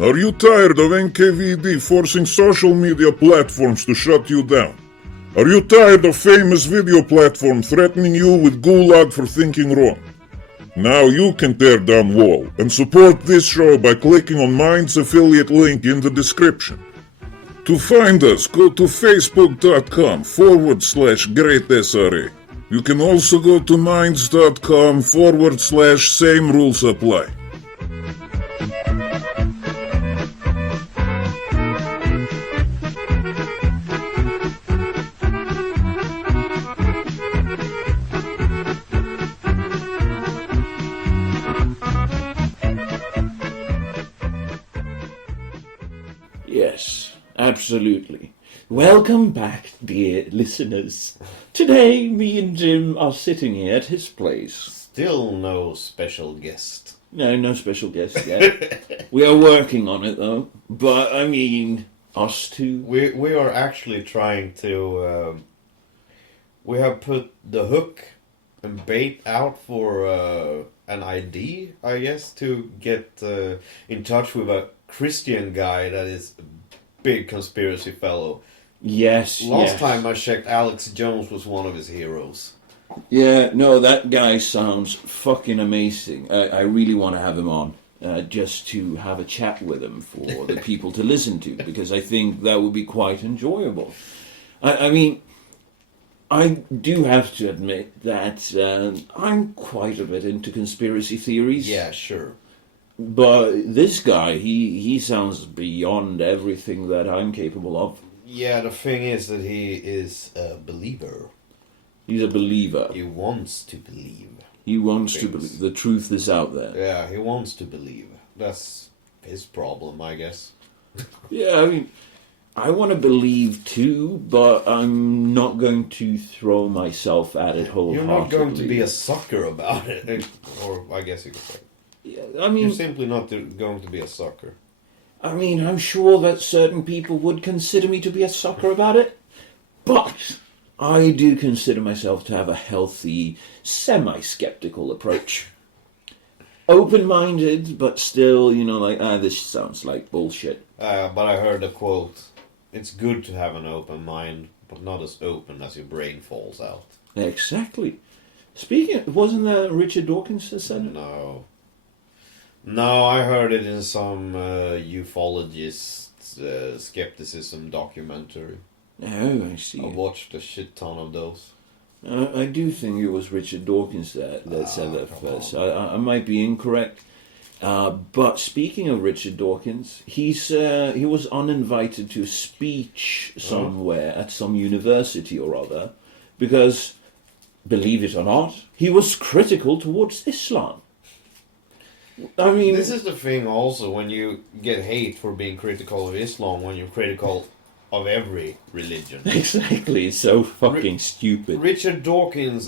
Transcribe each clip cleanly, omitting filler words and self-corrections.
Are you tired of NKVD forcing social media platforms to shut you down? Are you tired of famous video platforms threatening you with gulag for thinking wrong? Now you can tear down wall and support this show by clicking on Mind's affiliate link in the description. To find us, go to facebook.com/greatsra. You can also go to minds.com/same rules apply. Yes, absolutely. Welcome back, dear listeners. Today, me and Jim are sitting here at his place. Still no special guest. No special guest yet. We are working on it, though. But, I mean, us two. We are actually trying to... we have put the hook and bait out for an ID, I guess, to get in touch with a Christian guy that is a big conspiracy fellow. Yes, Last time I checked, Alex Jones was one of his heroes. Yeah, no, that guy sounds fucking amazing. I really want to have him on, just to have a chat with him for the people to listen to, because I think that would be quite enjoyable. I mean, I do have to admit that I'm quite a bit into conspiracy theories. Yeah, sure. But this guy, he sounds beyond everything that I'm capable of. Yeah, the thing is that he is a believer. He's a believer. He wants to believe. He wants to believe. The truth is out there. Yeah, he wants to believe. That's his problem, I guess. Yeah, I mean, I want to believe too, but I'm not going to throw myself at it wholeheartedly. You're not going to be a sucker about it. Or I guess you could say. Yeah, I mean, you're simply not going to be a sucker. I mean, I'm sure that certain people would consider me to be a sucker about it, but I do consider myself to have a healthy, semi-skeptical approach. Open-minded, but still, like, this sounds like bullshit. But I heard a quote, it's good to have an open mind, but not as open as your brain falls out. Exactly. Speaking, wasn't that Richard Dawkins that said it? No, I heard it in some ufologist skepticism documentary. Oh, I see. I watched a shit ton of those. I do think it was Richard Dawkins that said that first. I might be incorrect. But speaking of Richard Dawkins, he was uninvited to a speech somewhere at some university or other because, believe it or not, he was critical towards Islam. I mean, this is the thing also, when you get hate for being critical of Islam, when you're critical of every religion. Exactly, it's so fucking stupid. Richard Dawkins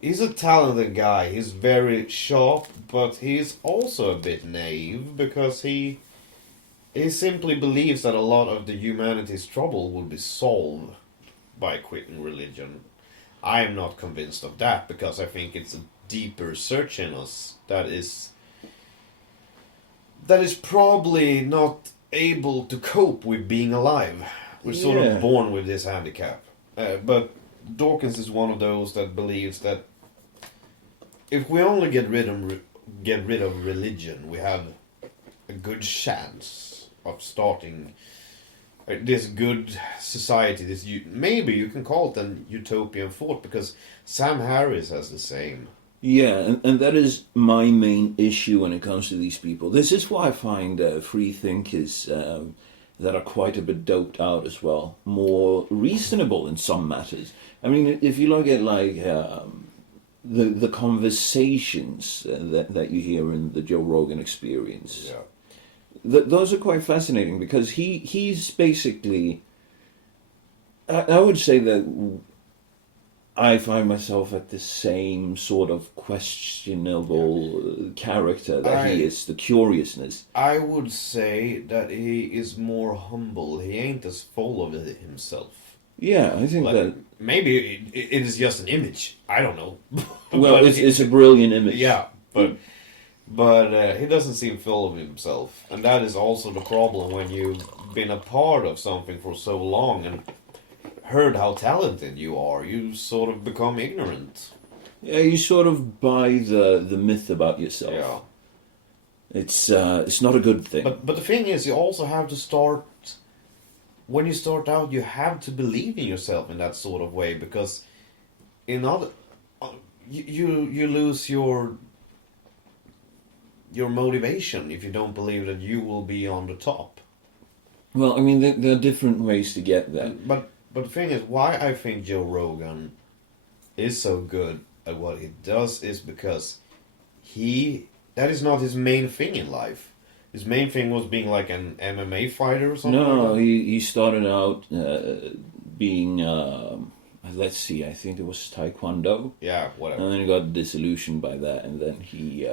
he's a talented guy, he's very sharp, but he's also a bit naive, because he simply believes that a lot of the humanity's trouble will be solved by quitting religion. I'm not convinced of that, because I think it's a deeper search in us that is probably not able to cope with being alive. We're sort of born with this handicap. But Dawkins is one of those that believes that if we only get rid of religion, we have a good chance of starting this good society. Maybe you can call it an utopian thought, because Sam Harris has the same. Yeah, and that is my main issue when it comes to these people. This is why I find free thinkers that are quite a bit doped out as well more reasonable in some matters. I mean, if you look at like the conversations that you hear in the Joe Rogan Experience, those are quite fascinating, because he's basically, I would say that I find myself at the same sort of questionable character that he is, the curiousness. I would say that he is more humble. He ain't as full of it himself. Yeah, I think that... Maybe it is just an image. I don't know. Well, it's a brilliant image. Yeah, but But he doesn't seem full of himself. And that is also the problem when you've been a part of something for so long and heard how talented you are. You sort of become ignorant. Yeah, you sort of buy the myth about yourself. Yeah. It's not a good thing. But the thing is, you also have to start... When you start out, you have to believe in yourself in that sort of way, because in other... You lose your motivation if you don't believe that you will be on the top. Well, I mean, there are different ways to get there. But the thing is, why I think Joe Rogan is so good at what he does is because that is not his main thing in life. His main thing was being like an MMA fighter or something. No, like that. he started out being, let's see, I think it was Taekwondo. Yeah, whatever. And then he got disillusioned by that, and then he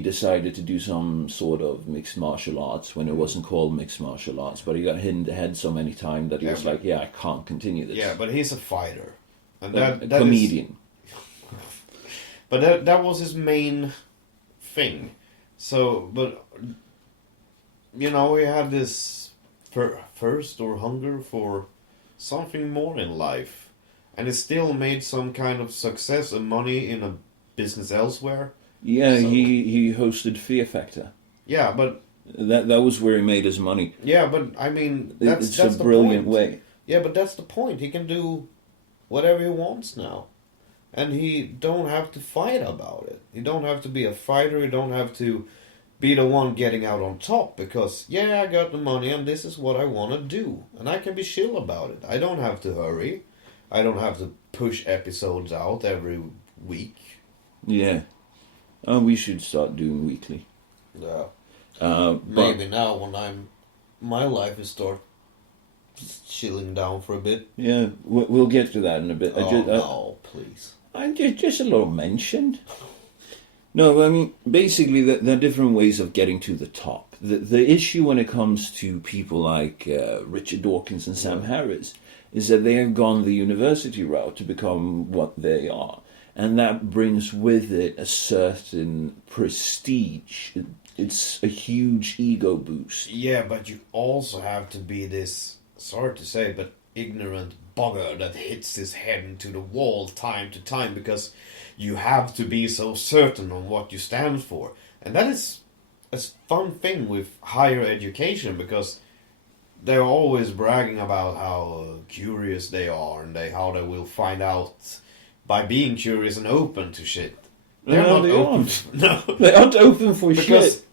decided to do some sort of mixed martial arts when it wasn't called mixed martial arts, but he got hit in the head so many times that he was like, I can't continue this. Yeah, but he's a fighter. And a that comedian. But that was his main thing. So, but, you know, he had this thirst or hunger for something more in life. And he still made some kind of success and money in a business elsewhere. Yeah, So- he hosted Fear Factor. Yeah, but That was where he made his money. yeah, but I mean, that's It's a the brilliant point. way. Yeah, but that's the point. He can do whatever he wants now. And he don't have to fight about it. He don't have to be a fighter. He don't have to be the one getting out on top. Because, I got the money and this is what I want to do. And I can be chill about it. I don't have to hurry. I don't have to push episodes out every week. Yeah. We should start doing weekly. Yeah. But Maybe now when my life is start chilling down for a bit. yeah, we'll get to that in a bit. No, please. Just a little mention. No, I mean, basically, there are different ways of getting to the top. The issue when it comes to people like Richard Dawkins and Sam Harris is that they have gone the university route to become what they are. And that brings with it a certain prestige. It's a huge ego boost. Yeah, but you also have to be this, sorry to say, but ignorant bugger that hits his head into the wall time to time because you have to be so certain on what you stand for. And that is a fun thing with higher education because they're always bragging about how curious they are and how they will find out by being curious and open to shit. They're No, not they open. aren't. No. They aren't open for Because shit.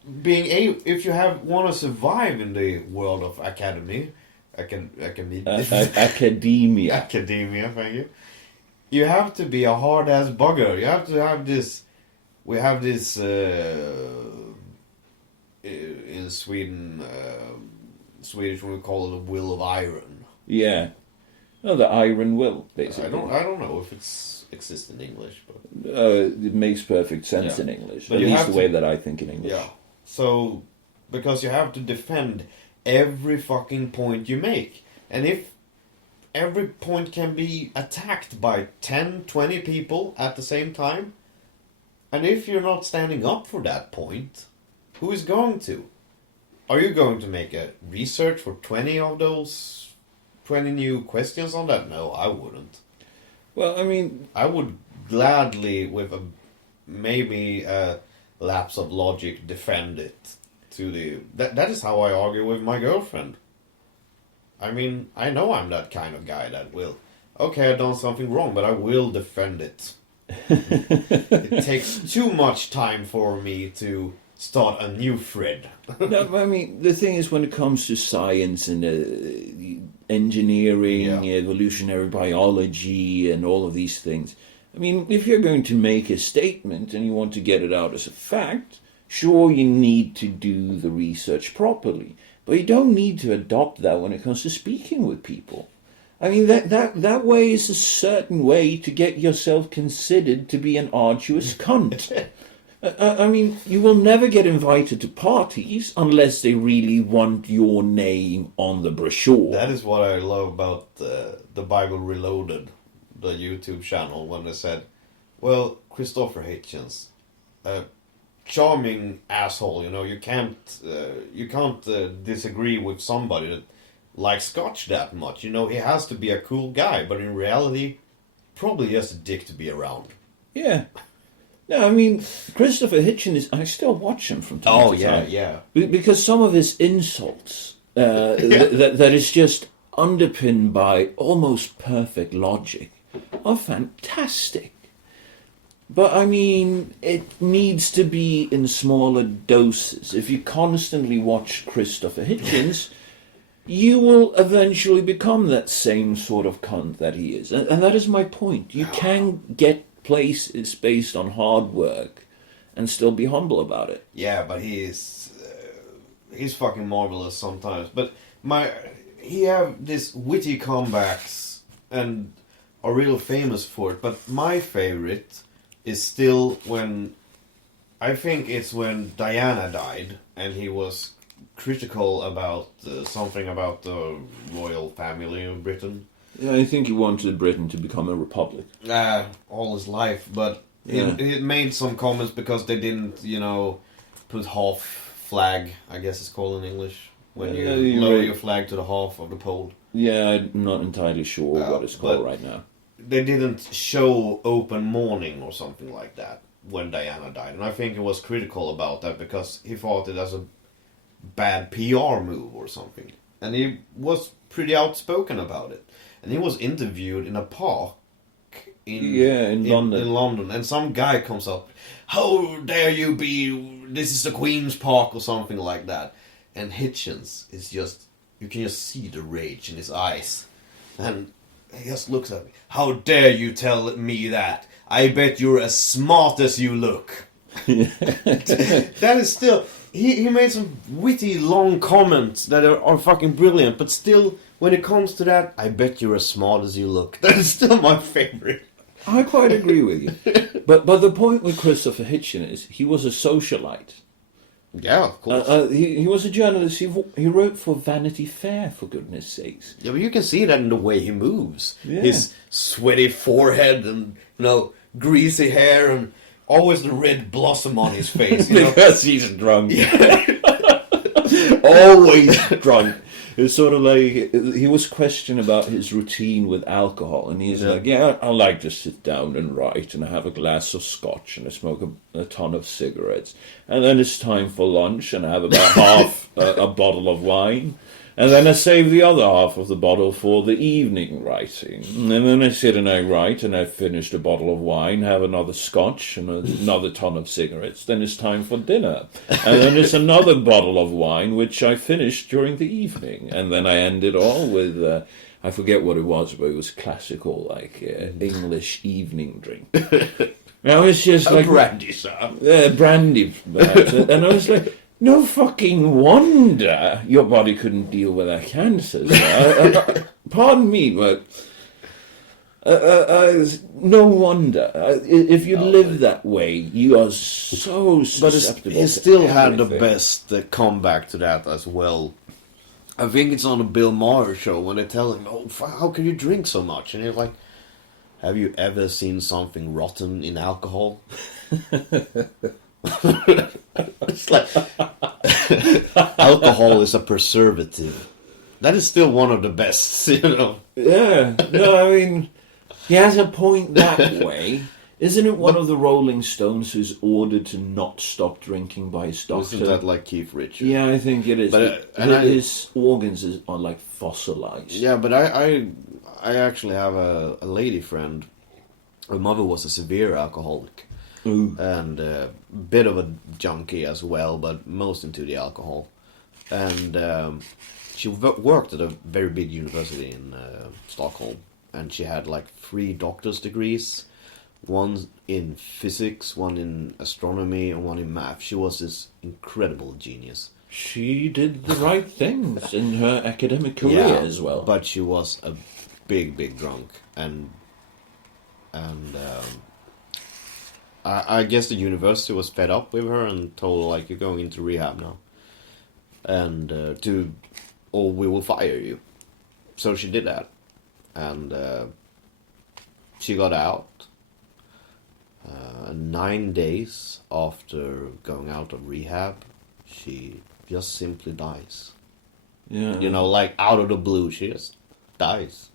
if you want to survive in the world of academia, Academia. academia, thank you. You have to be a hard ass bugger. You have to have this. We have this in Sweden. Swedish we call it a will of iron. Yeah. No, the iron will, basically. I don't know if it's exists in English, but It makes perfect sense Yeah. in English. But At you least have the way to- that I think in English. yeah. So because you have to defend every fucking point you make, and if every point can be attacked by 10, 20 people at the same time, and if you're not standing up for that point, who is going to? Are you going to make a research for 20 of those 20 new questions on that? No, I wouldn't. Well, I mean, I would gladly, with maybe a lapse of logic, defend it to the... That is how I argue with my girlfriend. I mean, I know I'm that kind of guy that will... Okay, I've done something wrong, but I will defend it. It takes too much time for me to start a new thread. no, I mean, the thing is, when it comes to science and engineering, Yeah. evolutionary biology, and all of these things, I mean, if you're going to make a statement and you want to get it out as a fact, sure, you need to do the research properly, but you don't need to adopt that when it comes to speaking with people. I mean, that way is a certain way to get yourself considered to be an arduous cunt. I mean, you will never get invited to parties unless they really want your name on the brochure. That is what I love about the Bible Reloaded, the YouTube channel, when they said, well, Christopher Hitchens, a charming asshole. You know, you can't disagree with somebody that likes Scotch that much. You know, he has to be a cool guy, but in reality, probably just a dick to be around. Yeah. No, I mean, Christopher Hitchens, I still watch him from time to time. yeah. Because some of his insults, that is just underpinned by almost perfect logic, are fantastic. But I mean, it needs to be in smaller doses. If you constantly watch Christopher Hitchens, you will eventually become that same sort of cunt that he is. And that is my point. You can get places based on hard work and still be humble about it. Yeah, but he's fucking marvelous sometimes. But he have this witty comebacks and are real famous for it. But my favorite is still I think it's when Diana died and he was critical about something about the royal family of Britain. Yeah, I think he wanted Britain to become a republic. All his life, but Yeah. it made some comments because they didn't, put half flag, I guess it's called in English, when Yeah, you you're lower right. your flag to the half of the pole. Yeah, I'm not entirely sure what it's called but- right now. They didn't show open mourning or something like that when Diana died, and I think he was critical about that because he thought it as a bad PR move or something, and he was pretty outspoken about it. And he was interviewed in a park in London. In London, and some guy comes up, "How dare you be? This is the Queen's Park," or something like that. And Hitchens is you can just see the rage in his eyes, and he just looks at me. "How dare you tell me that? I bet you're as smart as you look." That is still. He made some witty, long comments that are fucking brilliant, but still, when it comes to that, I bet you're as smart as you look. That is still my favorite. I quite agree with you. But the point with Christopher Hitchens is he was a socialite. Yeah, of course. He was a journalist. He wrote for Vanity Fair, for goodness sakes. Yeah, but you can see that in the way he moves. Yeah. His sweaty forehead and, greasy hair and always the red blossom on his face. Because he's drunk. Always Drunk. It's sort of like he was questioned about his routine with alcohol, and he's like, "Yeah, I like to sit down and write, and I have a glass of scotch, and I smoke a ton of cigarettes, and then it's time for lunch, and I have about half a bottle of wine, and then I save the other half of the bottle for the evening writing, and then I sit and I write, and I finish a bottle of wine, have another scotch, and another ton of cigarettes. Then it's time for dinner, and then it's another bottle of wine, which I finished during the evening, and then I end it all with I forget what it was, but it was classical, like English evening drink." Now it's just like brandy, sir. brandy, perhaps. And I was like, no fucking wonder your body couldn't deal with that cancer. Pardon me, but no wonder. If you live that way, you are so But susceptible. he to still had the everything. best comeback to that as well. I think it's on the Bill Maher show when they tell him, "Oh, how can you drink so much?" And he's like, "Have you ever seen something rotten in alcohol?" It's like alcohol is a preservative. That is still one of the best, Yeah, no, I mean, he has a point that way. Isn't it one of the Rolling Stones who's ordered to not stop drinking by his doctor? Isn't that like Keith Richards? Yeah, I think it is. But, His organs are like fossilized. Yeah, but I actually have a lady friend. Her mother was a severe alcoholic. Ooh. And a bit of a junkie as well, but most into the alcohol. And she worked at a very big university in Stockholm, and she had like 3 doctor's degrees, one in physics, one in astronomy, and one in math. She was this incredible genius. She did the right things in her academic career as well. But she was a big drunk, and I guess the university was fed up with her and told her, like, "You're going into rehab now, and or we will fire you." So she did that, and she got out, 9 days after going out of rehab, she just simply dies. Yeah. You know, like out of the blue, she just dies.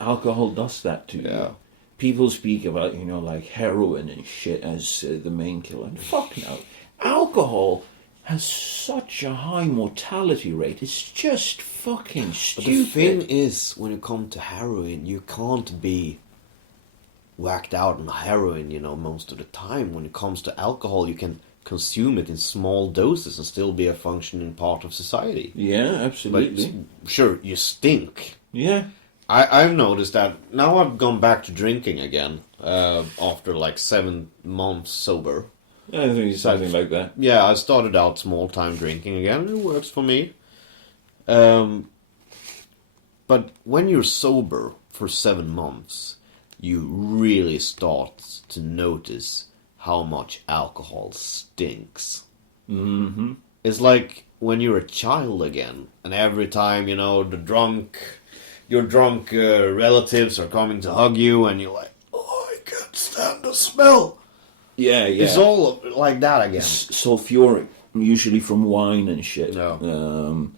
Alcohol does that to Yeah. you. People speak about, like heroin and shit as the main killer. And fuck no. Alcohol has such a high mortality rate. It's just fucking But stupid. the thing is, when you come to heroin, you can't be whacked out on heroin, most of the time. When it comes to alcohol, you can consume it in small doses and still be a functioning part of society. Yeah, But absolutely. sure, you stink. Yeah. I've noticed that now I've gone back to drinking again after like 7 months sober. I think it's something like that. Yeah, I started out small time drinking again. It works for me. But when you're sober for 7 months, you really start to notice how much alcohol stinks. Mm-hmm. It's like when you're a child again, and every time, your drunk relatives are coming to hug you, and you're like, oh, I can't stand the smell. Yeah, yeah. It's all like that again. Sulfuric, usually from wine and shit. No.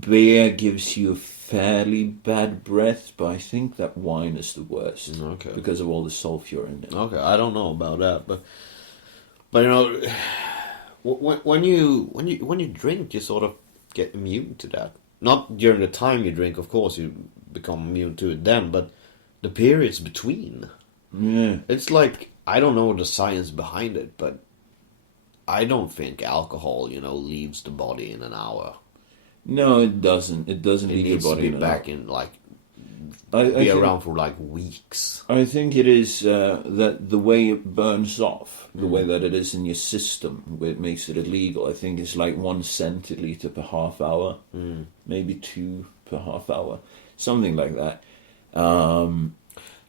Beer gives you a fairly bad breath, but I think that wine is the worst. Okay. Because of all the sulfur in it. Okay, I don't know about that, but when you drink, you sort of get immune to that. Not during the time you drink, of course, you become immune to it then, but the periods between. Yeah. It's like, I don't know the science behind it, but I don't think alcohol, leaves the body in an hour. No, it doesn't. It doesn't It leave your needs to body be in an back hour. in, like, I be think- around for like weeks. I think it is that the way it burns off, the way that it is in your system, where it makes it illegal, I think it's like 1 centiliter per half hour, maybe 2 per half hour, something like that.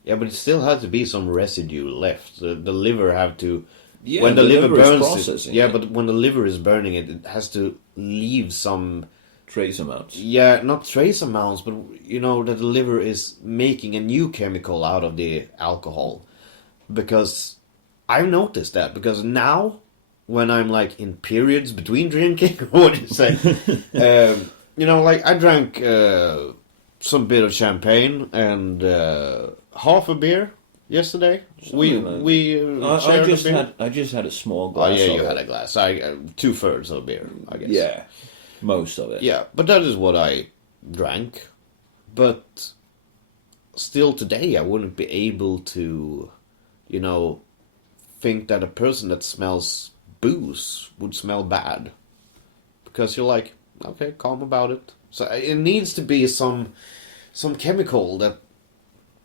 Yeah, but it still has to be some residue left. The liver have to... Yeah, when the liver is burns processing it, yeah, it. but when the liver is burning it, it has to leave some... Trace amounts. Yeah, not trace amounts, but that the liver is making a new chemical out of the alcohol. Because I've noticed that, because now, when I'm like in periods between drinking, what do you say? Like I drank some bit of champagne and half a beer yesterday. I just had a small Oh glass. yeah, of you it. had a glass. 2/3 of beer, I guess. Yeah, most of it. Yeah, but that is what I drank. But still today I wouldn't be able to, think that a person that smells booze would smell bad. Because you're like, okay, calm about it. So it needs to be some chemical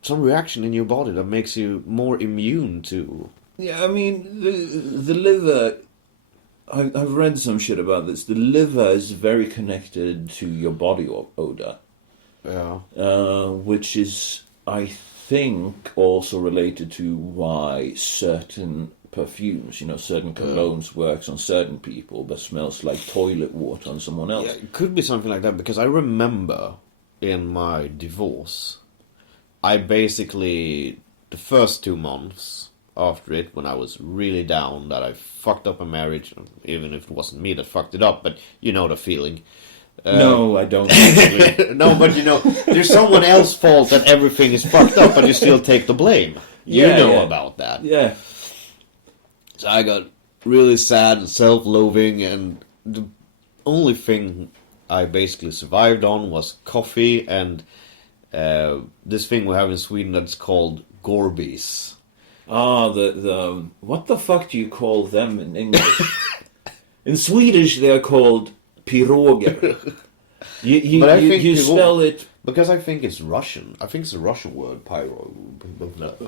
some reaction in your body that makes you more immune to... Yeah, I mean, the liver, I've read some shit about this. The liver is very connected to your body odor. Yeah. Which is, I think, also related to why certain perfumes, certain colognes works on certain people, but smells like toilet water on someone else. Yeah, it could be something like that, because I remember in my divorce, I basically, the first 2 months after it, when I was really down, that I fucked up a marriage, even if it wasn't me that fucked it up, but you know the feeling. No, I don't. No, but there's someone else's fault that everything is fucked up, but you still take the blame. You Yeah, know yeah. about that. Yeah. So I got really sad and self-loathing, and the only thing I basically survived on was coffee and this thing we have in Sweden that's called Gorbies. Ah, the what the fuck do you call them in English? In Swedish, they're called piroger. But I think you spell it. Because I think it's Russian. I think it's a Russian word, pyro.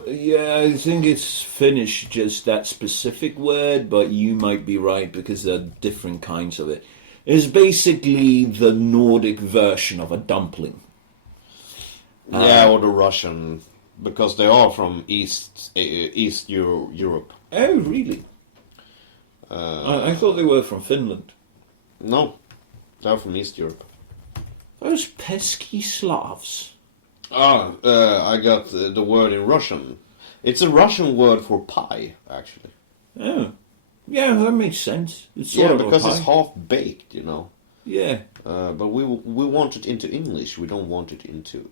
Yeah, I think it's Finnish, just that specific word, but you might be right because there are different kinds of it. It's basically the Nordic version of a dumpling. Yeah, or the Russian, because they are from East Europe. Oh, really? I thought they were from Finland. No, they're from East Europe. Those pesky Slavs. I got the word in Russian. It's a Russian word for pie, actually. Oh. Yeah, that makes sense. It's sort of because a it's pie. half baked, you know. Yeah. But we want it into English. We don't want it into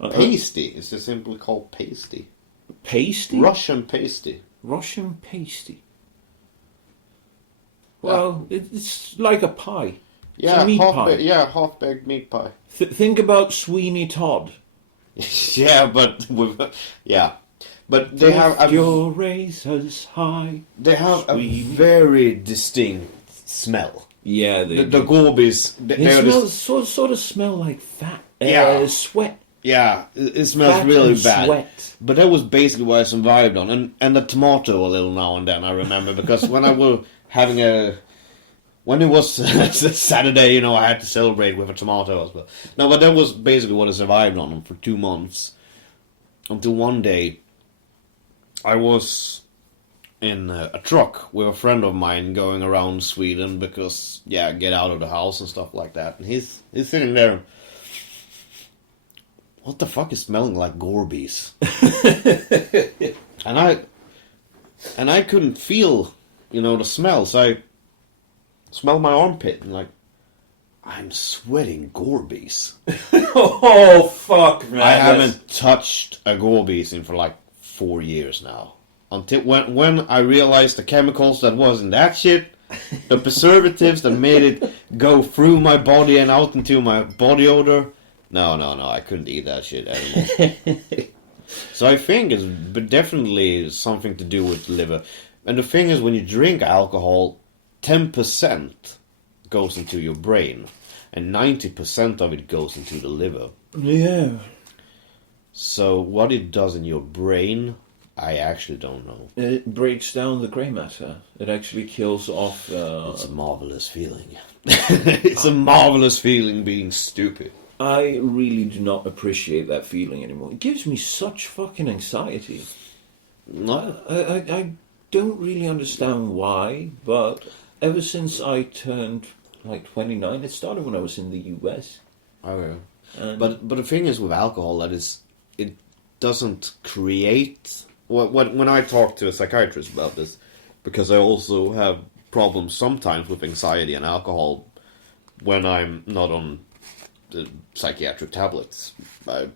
pasty. It's just simply called pasty. Pasty? Russian pasty. Russian pasty. Well, it's like a pie. It's a meat pie. Half-baked meat pie. Think about Sweeney Todd. Yeah, but with but they have your razors high. They have a very distinct smell. Yeah, the Gorbis. They sort of smell like fat. Sweat. Yeah, it smells Fat really and bad. Sweat. But that was basically what I survived on, and the tomato a little now and then. I remember because when I was having when it was Saturday, you know, I had to celebrate with a tomato as well. No, but that was basically what I survived on for 2 months. Until one day, I was in a truck with a friend of mine going around Sweden because, get out of the house and stuff like that. And he's sitting there. What the fuck is smelling like Gorbies? and I couldn't feel, the smell. So I smelled my armpit and I'm sweating Gorbies. Oh fuck, man! I haven't touched a Gorbies in for 4 years now. Until when I realized the chemicals that was in that shit, the preservatives that made it go through my body and out into my body odor. No, I couldn't eat that shit anymore. So I think it's definitely something to do with liver. And the thing is, when you drink alcohol, 10% goes into your brain, and 90% of it goes into the liver. Yeah. So what it does in your brain, I actually don't know. It breaks down the grey matter. It actually kills off... It's a marvelous feeling. It's a marvelous feeling being stupid. I really do not appreciate that feeling anymore. It gives me such fucking anxiety. No. I don't really understand why, but ever since I turned 29, it started when I was in the US. Okay. But the thing is with alcohol, it doesn't create... When I talk to a psychiatrist about this, because I also have problems sometimes with anxiety and alcohol when I'm not on the psychiatric tablets,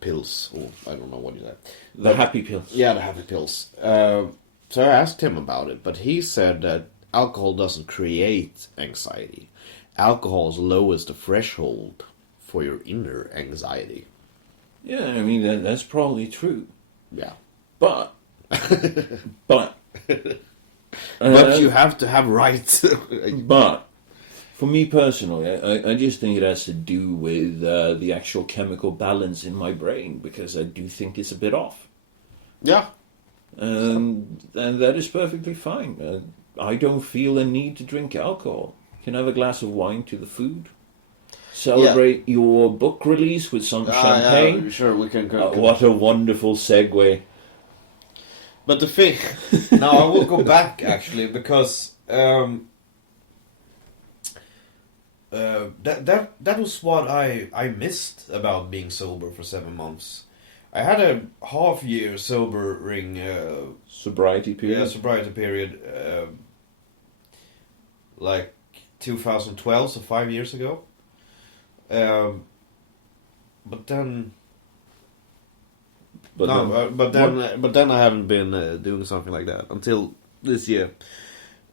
pills, or I don't know what is that. The happy pills. Yeah, the happy pills. So I asked him about it, but he said that alcohol doesn't create anxiety. Alcohol lowers the threshold for your inner anxiety. Yeah, I mean, that's probably true. Yeah. But... but you have to have rights. But for me personally, I just think it has to do with the actual chemical balance in my brain, because I do think it's a bit off. Yeah. And that is perfectly fine. I don't feel a need to drink alcohol. You can have a glass of wine to the food. Celebrate your book release with some champagne. Yeah, sure, we can go. What a wonderful segue. But the thing... Now, I will go back, actually, because... that was what I missed about being sober for 7 months. I had a half-year sobering... sobriety period? Yeah, sobriety period. 2012, so 5 years ago. But then... But then I haven't been doing something like that until this year.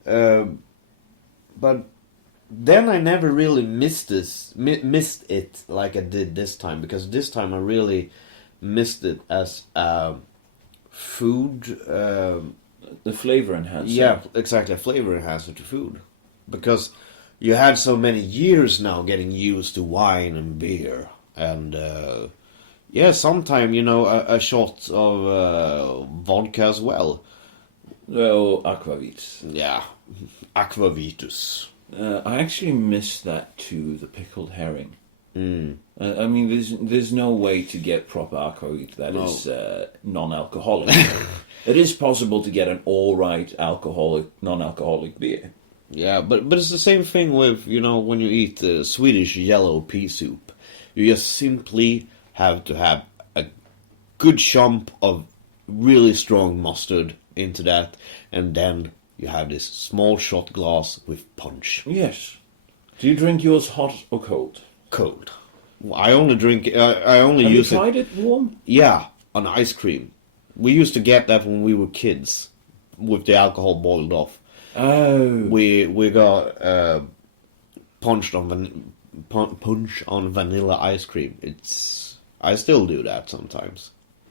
But then I never really missed it like I did this time, because this time I really missed it as food. The flavor enhancer. Yeah, exactly, a flavor enhancer to food, because you had so many years now getting used to wine and beer and. Sometime, a shot of vodka as well. Well, aquavit. Yeah, aquavitus. I actually miss that too, the pickled herring. Mm. I mean, there's no way to get proper aquavit that is non-alcoholic. It is possible to get an all-right non-alcoholic beer. Yeah, but it's the same thing with, when you eat Swedish yellow pea soup. You just simply have to have good chunk of really strong mustard into that, and then you have this small shot glass with punch. Yes. Do you drink yours hot or cold? Cold. I only drink. I only Have you use tried it warm? Yeah, on ice cream. We used to get that when we were kids, with the alcohol boiled off. Oh. We got punch on vanilla ice cream. I still do that sometimes.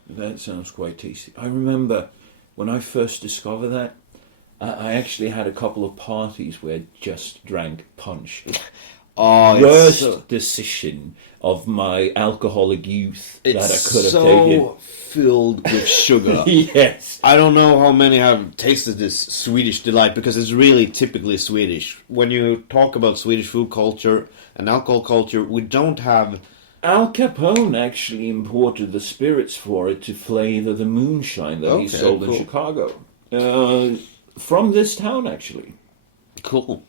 That sounds quite tasty. I remember when I first discovered that, I actually had a couple of parties where I just drank punch. Oh, Worst decision of my alcoholic youth that I could have taken. so filled with sugar. Yes. I don't know how many have tasted this Swedish delight, because it's really typically Swedish. When you talk about Swedish food culture and alcohol culture, we don't have... Al Capone actually imported the spirits for it to flavor the moonshine that he sold in Chicago. From this town, actually. Cool.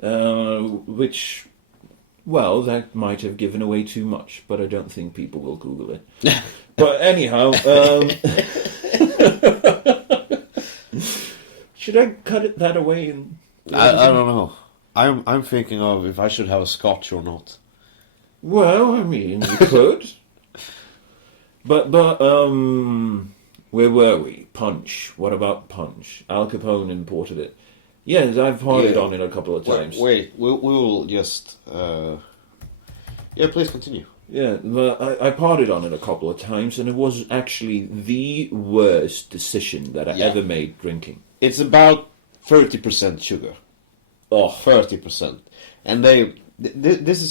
Which, well, that might have given away too much, but I don't think people will Google it. But anyhow, should I cut that away? And I don't know. I'm thinking of if I should have a scotch or not. Well, I mean, you could. But where were we? Punch. What about punch? Al Capone imported it. Yes, I've partied on it a couple of times. Wait, we will just... Yeah, please continue. Yeah, but I partied on it a couple of times, and it was actually the worst decision that I ever made drinking. It's about 30% sugar. Oh, 30%. And this is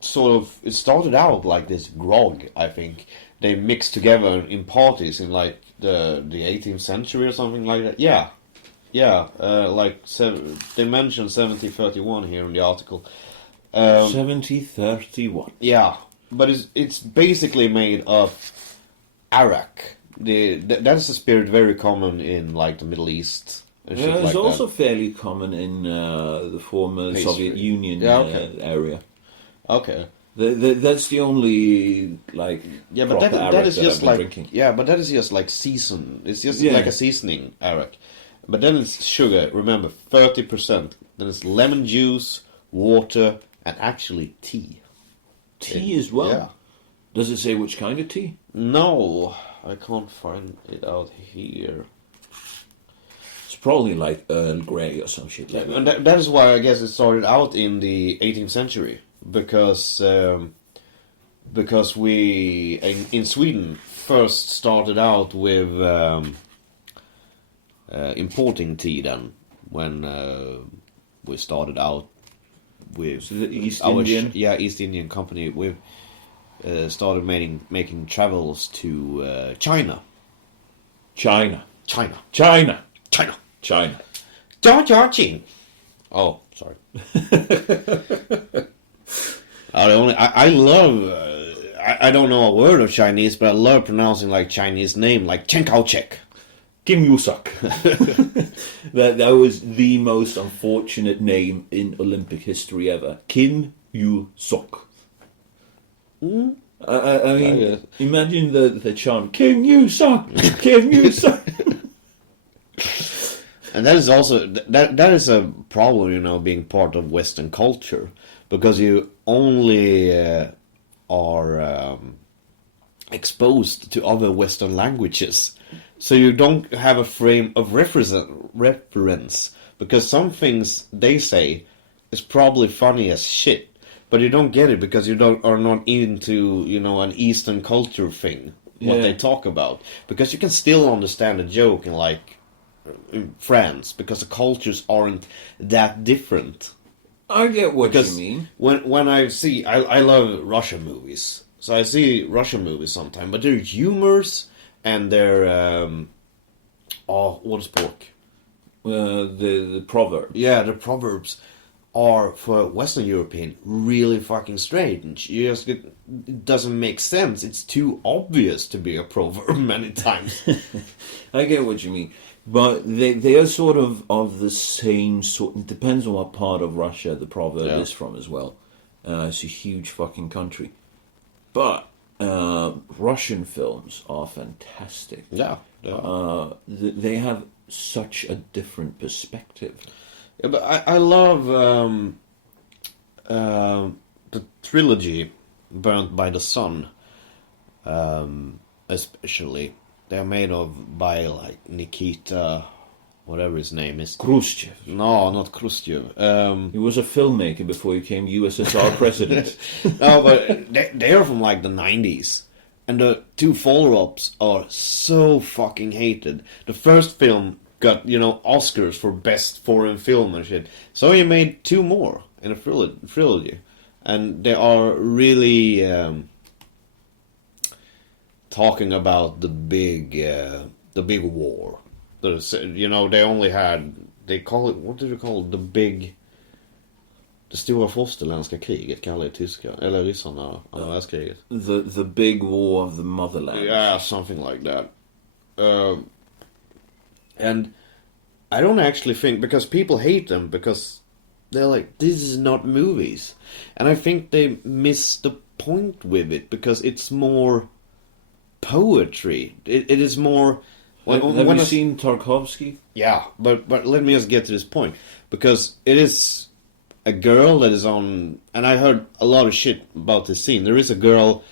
sort of, it started out like this grog, I think. They mixed together in parties in like the 18th century or something like that. Yeah. They mentioned 1731 here in the article. 1731. Yeah, but it's basically made of arak. That's a spirit very common in like the Middle East. And shit It's like also that. fairly common in the former Soviet Union area. Okay. That's the only like But proper that is arak just I've been like drinking. but that is just like season. It's just like a seasoning arak. But then it's sugar. Remember, 30%. Then it's lemon juice, water, and actually tea. Tea as well. Yeah. Does it say which kind of tea? No, I can't find it out here. It's probably like Earl Grey or some shit like that. And that is why I guess it started out in the 18th century, because we in Sweden first started out with importing tea. Then when we started out with So the East Indian? East Indian Company, we started making travels to China. China. China. Ching. Oh, sorry. I love. I don't know a word of Chinese, but I love pronouncing like Chinese name, like Chen Kao-chek. Kim Il-suk. that was the most unfortunate name in Olympic history ever. Kim Il-suk. I mean, imagine the chant, Kim Il-suk, Kim Il-suk. And that is also that is a problem, being part of Western culture, because you only are exposed to other Western languages, so you don't have a frame of reference. Because some things they say is probably funny as shit, but you don't get it because you are not into an Eastern culture thing. What they talk about, because you can still understand a joke in France, because the cultures aren't that different. I get what you mean. When I see, I love Russian movies, so I see Russian movies sometimes, but their humors and their what is pork? The proverb. Yeah, the proverbs are for Western European really fucking strange. It doesn't make sense. It's too obvious to be a proverb many times. I get what you mean. But they are sort of the same sort. It depends on what part of Russia the proverb is from as well. It's a huge fucking country. But Russian films are fantastic. Yeah. They have such a different perspective. Yeah, but I love the trilogy Burnt by the Sun, especially. They're made by like Nikita, whatever his name is. Khrushchev. No, not Khrushchev. He was a filmmaker before he became USSR president. No, but they are from like the 90s. And the two follow-ups are so fucking hated. The first film got, Oscars for best foreign film and shit. So he made two more in a trilogy. And they are really talking about the big war. They only had, they call it, what did you call it? Det stora fosterländska kriget kallar det tyska, eller ryssarna, andra världskriget. The big war of the motherland. Yeah, something like that. And I don't actually think, because people hate them, because they're like, this is not movies. And I think they miss the point with it, because it's more poetry. It is more... Have you seen Tarkovsky? Yeah, but let me just get to this point. Because it is a girl that is on... And I heard a lot of shit about this scene. There is a girl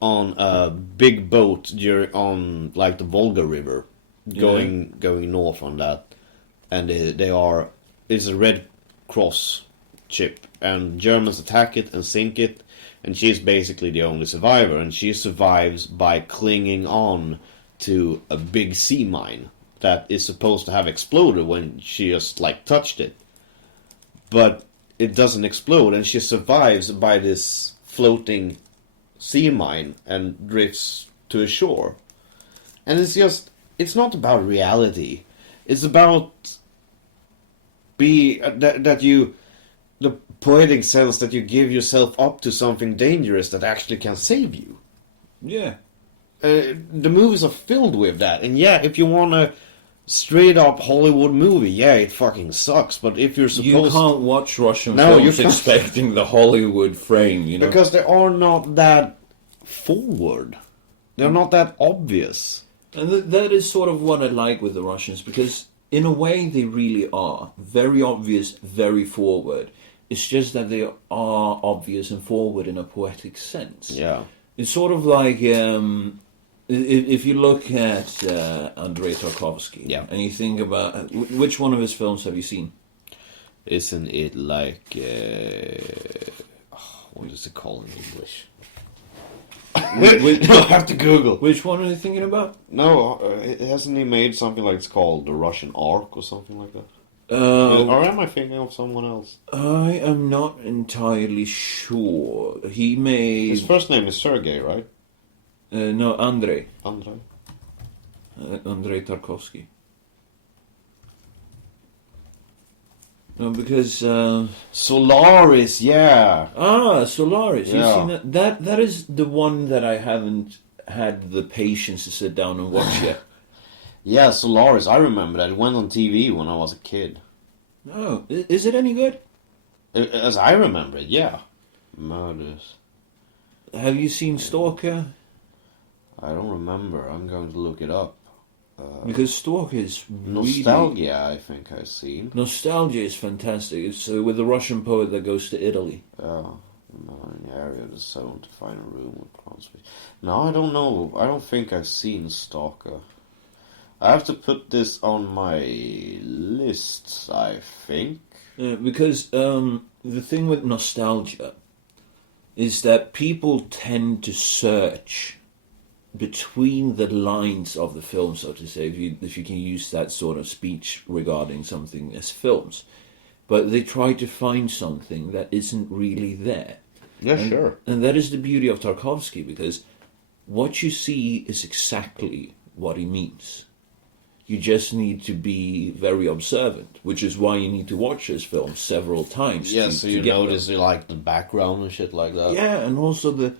on a big boat on like the Volga River, going north on that. And it's a Red Cross ship. And Germans attack it and sink it. And she's basically the only survivor. And she survives by clinging on to a big sea mine that is supposed to have exploded when she just like touched it. But it doesn't explode, and she survives by this floating sea mine and drifts to a shore. And it's not about reality. It's about the poetic sense that you give yourself up to something dangerous that actually can save you. Yeah. The movies are filled with that. And yeah, if you want a straight up Hollywood movie, yeah, it fucking sucks. But if you're supposed... You can't watch Russian films expecting the Hollywood frame, Because they are not that forward. They're not that obvious. And that is sort of what I like with the Russians, because in a way they really are. Very obvious, very forward. It's just that they are obvious and forward in a poetic sense. Yeah. It's sort of like... If you look at Andrei Tarkovsky, and you think about which one of his films have you seen? Isn't it like what is it called in English? I have to Google. Which one are you thinking about? No, hasn't he made something like it's called The Russian Ark or something like that? Or am I thinking of someone else? I am not entirely sure. He made... His first name is Sergei, right? No, Andrei. Andrei Tarkovsky. No, because... Solaris, yeah! Solaris. Yeah. You've seen that? That is the one that I haven't had the patience to sit down and watch yet. Yeah, Solaris, I remember that. It went on TV when I was a kid. Oh, is it any good? As I remember it, yeah. Murders. Have you seen Stalker? I don't remember. I'm going to look it up. Because Stalker is Nostalgia, I think I've seen. Nostalgia is fantastic. It's with the Russian poet that goes to Italy. Oh, in the area of the zone to find a room with plants. No, I don't know. I don't think I've seen Stalker. I have to put this on my lists, I think. Because the thing with nostalgia is that people tend to search between the lines of the film, so to say, if you can use that sort of speech regarding something as films. But they try to find something that isn't really there. Yeah, sure. And that is the beauty of Tarkovsky, because what you see is exactly what he means. You just need to be very observant, which is why you need to watch his films several times. Yeah, so you notice like the background and shit like that. Yeah, and also the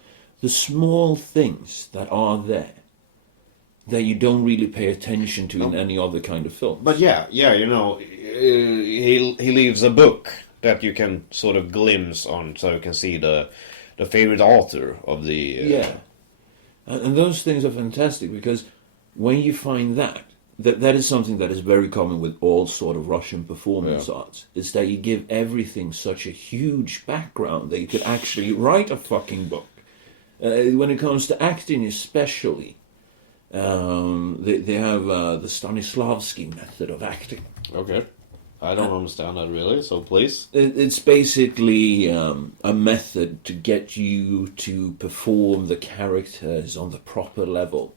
small things that are there that you don't really pay attention to in any other kind of film. But yeah, he leaves a book that you can sort of glimpse on, so you can see the the favorite author of the. Yeah. And those things are fantastic because when you find that is something that is very common with all sort of Russian performance arts, is that you give everything such a huge background that you could actually write a fucking book. When it comes to acting especially, they have the Stanislavski method of acting. Okay. I don't understand that really, so please. It's basically a method to get you to perform the characters on the proper level.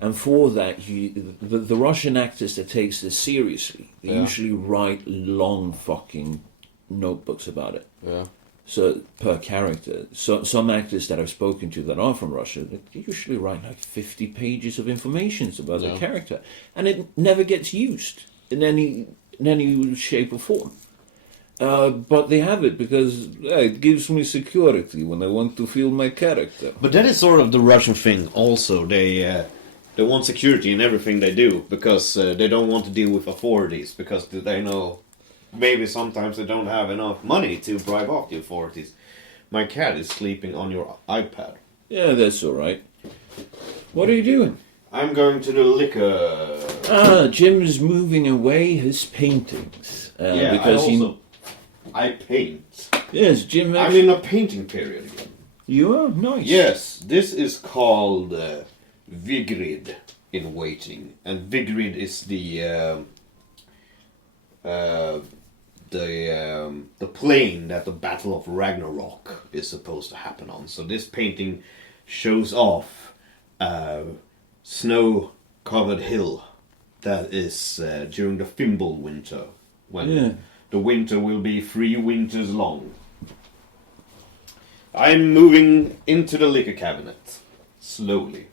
And for that, the Russian actors that takes this seriously, they usually write long fucking notebooks about it. Yeah. So per character. So some actors that I've spoken to that are from Russia, they usually write like 50 pages of information about their character, and it never gets used in any shape or form. But they have it because it gives me security when I want to feel my character. But that is sort of the Russian thing also. They want security in everything they do because they don't want to deal with authorities because they know maybe sometimes they don't have enough money to bribe off the authorities. My cat is sleeping on your iPad. Yeah, that's all right. What are you doing? I'm going to the liquor. Jim is moving away his paintings. Because I paint. Yes, Jim. I'm in a painting period again. You are? Nice. Yes, this is called Vigrid in waiting, and Vigrid is the plane that the Battle of Ragnarok is supposed to happen on. So this painting shows off snow-covered hill that is during the Fimble winter, when the winter will be 3 winters long. I'm moving into the liquor cabinet, slowly.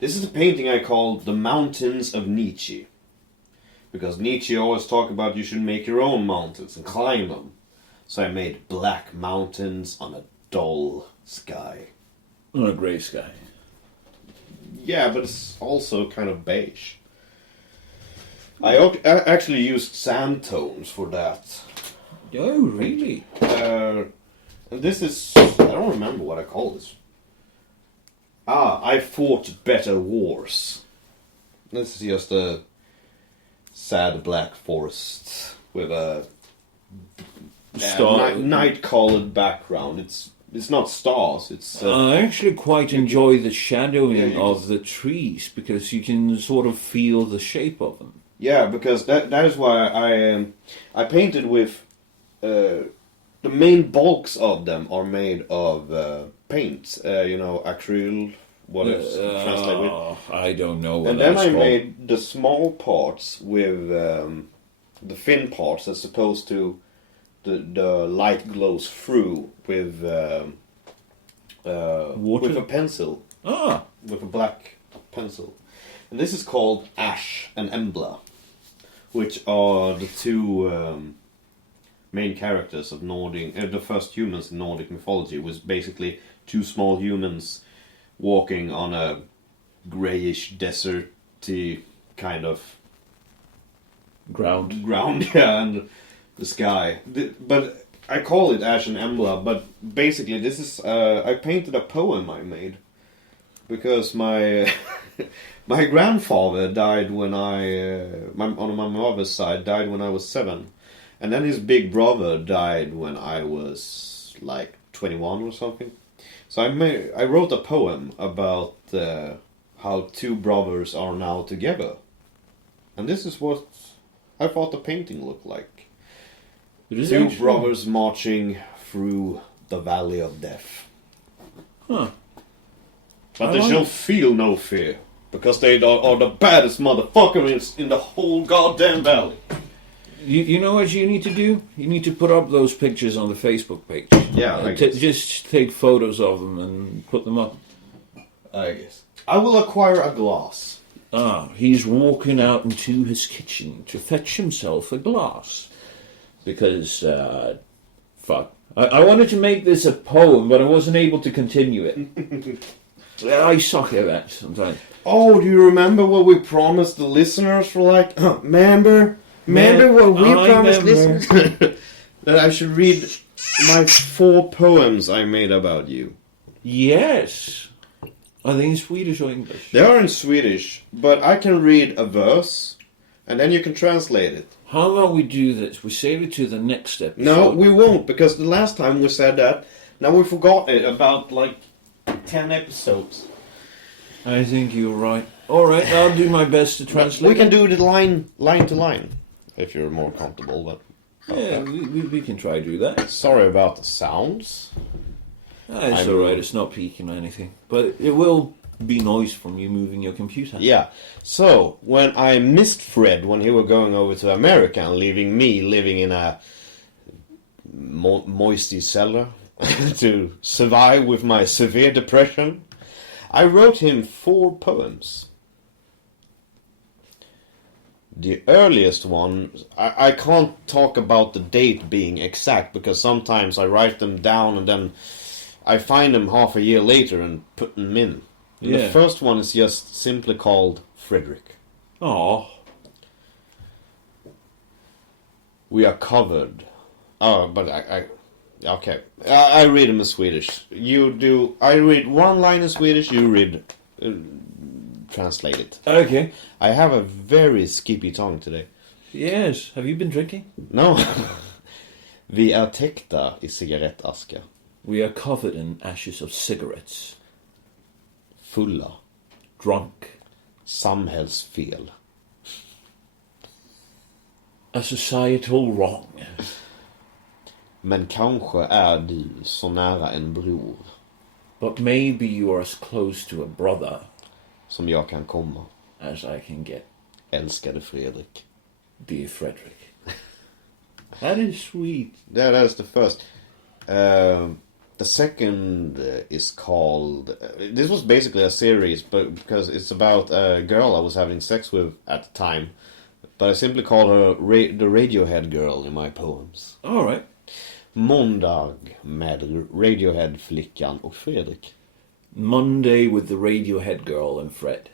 This is a painting I call The Mountains of Nietzsche. Because Nietzsche always talked about you should make your own mountains and climb them. So I made black mountains on a dull sky. On a grey sky. Yeah, but it's also kind of beige. I actually used sand tones for that. Oh, really? This is... I don't remember what I call this. I fought better wars. This is just a sad black forest with a night-colored background. It's not stars. It's. I actually quite enjoy the shadowing of the trees because you can sort of feel the shape of them. Yeah, because that is why I painted with the main bulks of them are made of paint. Acryl. What is translated with? I don't know what and then I made the small parts with the thin parts as opposed to the light glows through with with a pencil. With a black pencil. And this is called Ash and Embla, which are the two main characters of Nordic, the first humans in Nordic mythology. Was basically two small humans walking on a greyish, deserty kind of ground, yeah, and the sky. But I call it Ash and Embla, but basically this is I painted a poem I made because my my grandfather died when on my mother's side died when I was 7, and then his big brother died when I was like 21 or something. So I wrote a poem about how two brothers are now together. And this is what I thought the painting looked like. Two brothers marching through the valley of death. Huh. But they shall feel no fear, because they are the baddest motherfuckers in the whole goddamn valley. You know what you need to do? You need to put up those pictures on the Facebook page. Yeah, I guess. Just take photos of them and put them up. I guess. I will acquire a glass. He's walking out into his kitchen to fetch himself a glass. Because, fuck. I wanted to make this a poem, but I wasn't able to continue it. I suck at that sometimes. Oh, do you remember what we promised the listeners for Remember what we promised listeners? That I should read my 4 poems I made about you. Yes. Are they in Swedish or English? They are in Swedish, but I can read a verse, and then you can translate it. How about we do this? We save it to the next episode. No, we won't, because the last time we said that, now we forgot it about like 10 episodes. I think you're right. Alright, I'll do my best to translate. We can do it line to line, if you're more comfortable. But Yeah, we can try to do that. sorry about the sounds. It's alright, it's not peaking or anything. But it will be noise from you moving your computer. Yeah. So when I missed Fred when he was going over to America and leaving me living in a moisty cellar to survive with my severe depression, I wrote him 4 poems. The earliest one, I can't talk about the date being exact because sometimes I write them down and then I find them half a year later and put them in. Yeah. The first one is just simply called Frederick. Oh, We are covered. Oh, but okay. I read them in Swedish. You do. I read one line in Swedish. You read. Translate it. okay. I have a very skippy tongue today. Yes, have you been drinking? No. Vi är täckta i cigarettaskar. We are covered in ashes of cigarettes. Fulla. Drunk. Samhällsfel. A societal wrong. Men kanske är du så nära en bror But maybe you are as close to a brother som jag kan komma. as I can get, Älskade Fredrik. dear Frederick. That is sweet. That's the first. The second is called. This was basically a series, but because it's about a girl I was having sex with at the time. But I simply call her the Radiohead girl in my poems. Alright. Måndag med Radiohead-flickan och Fredrik. Monday with the Radiohead girl and Fred.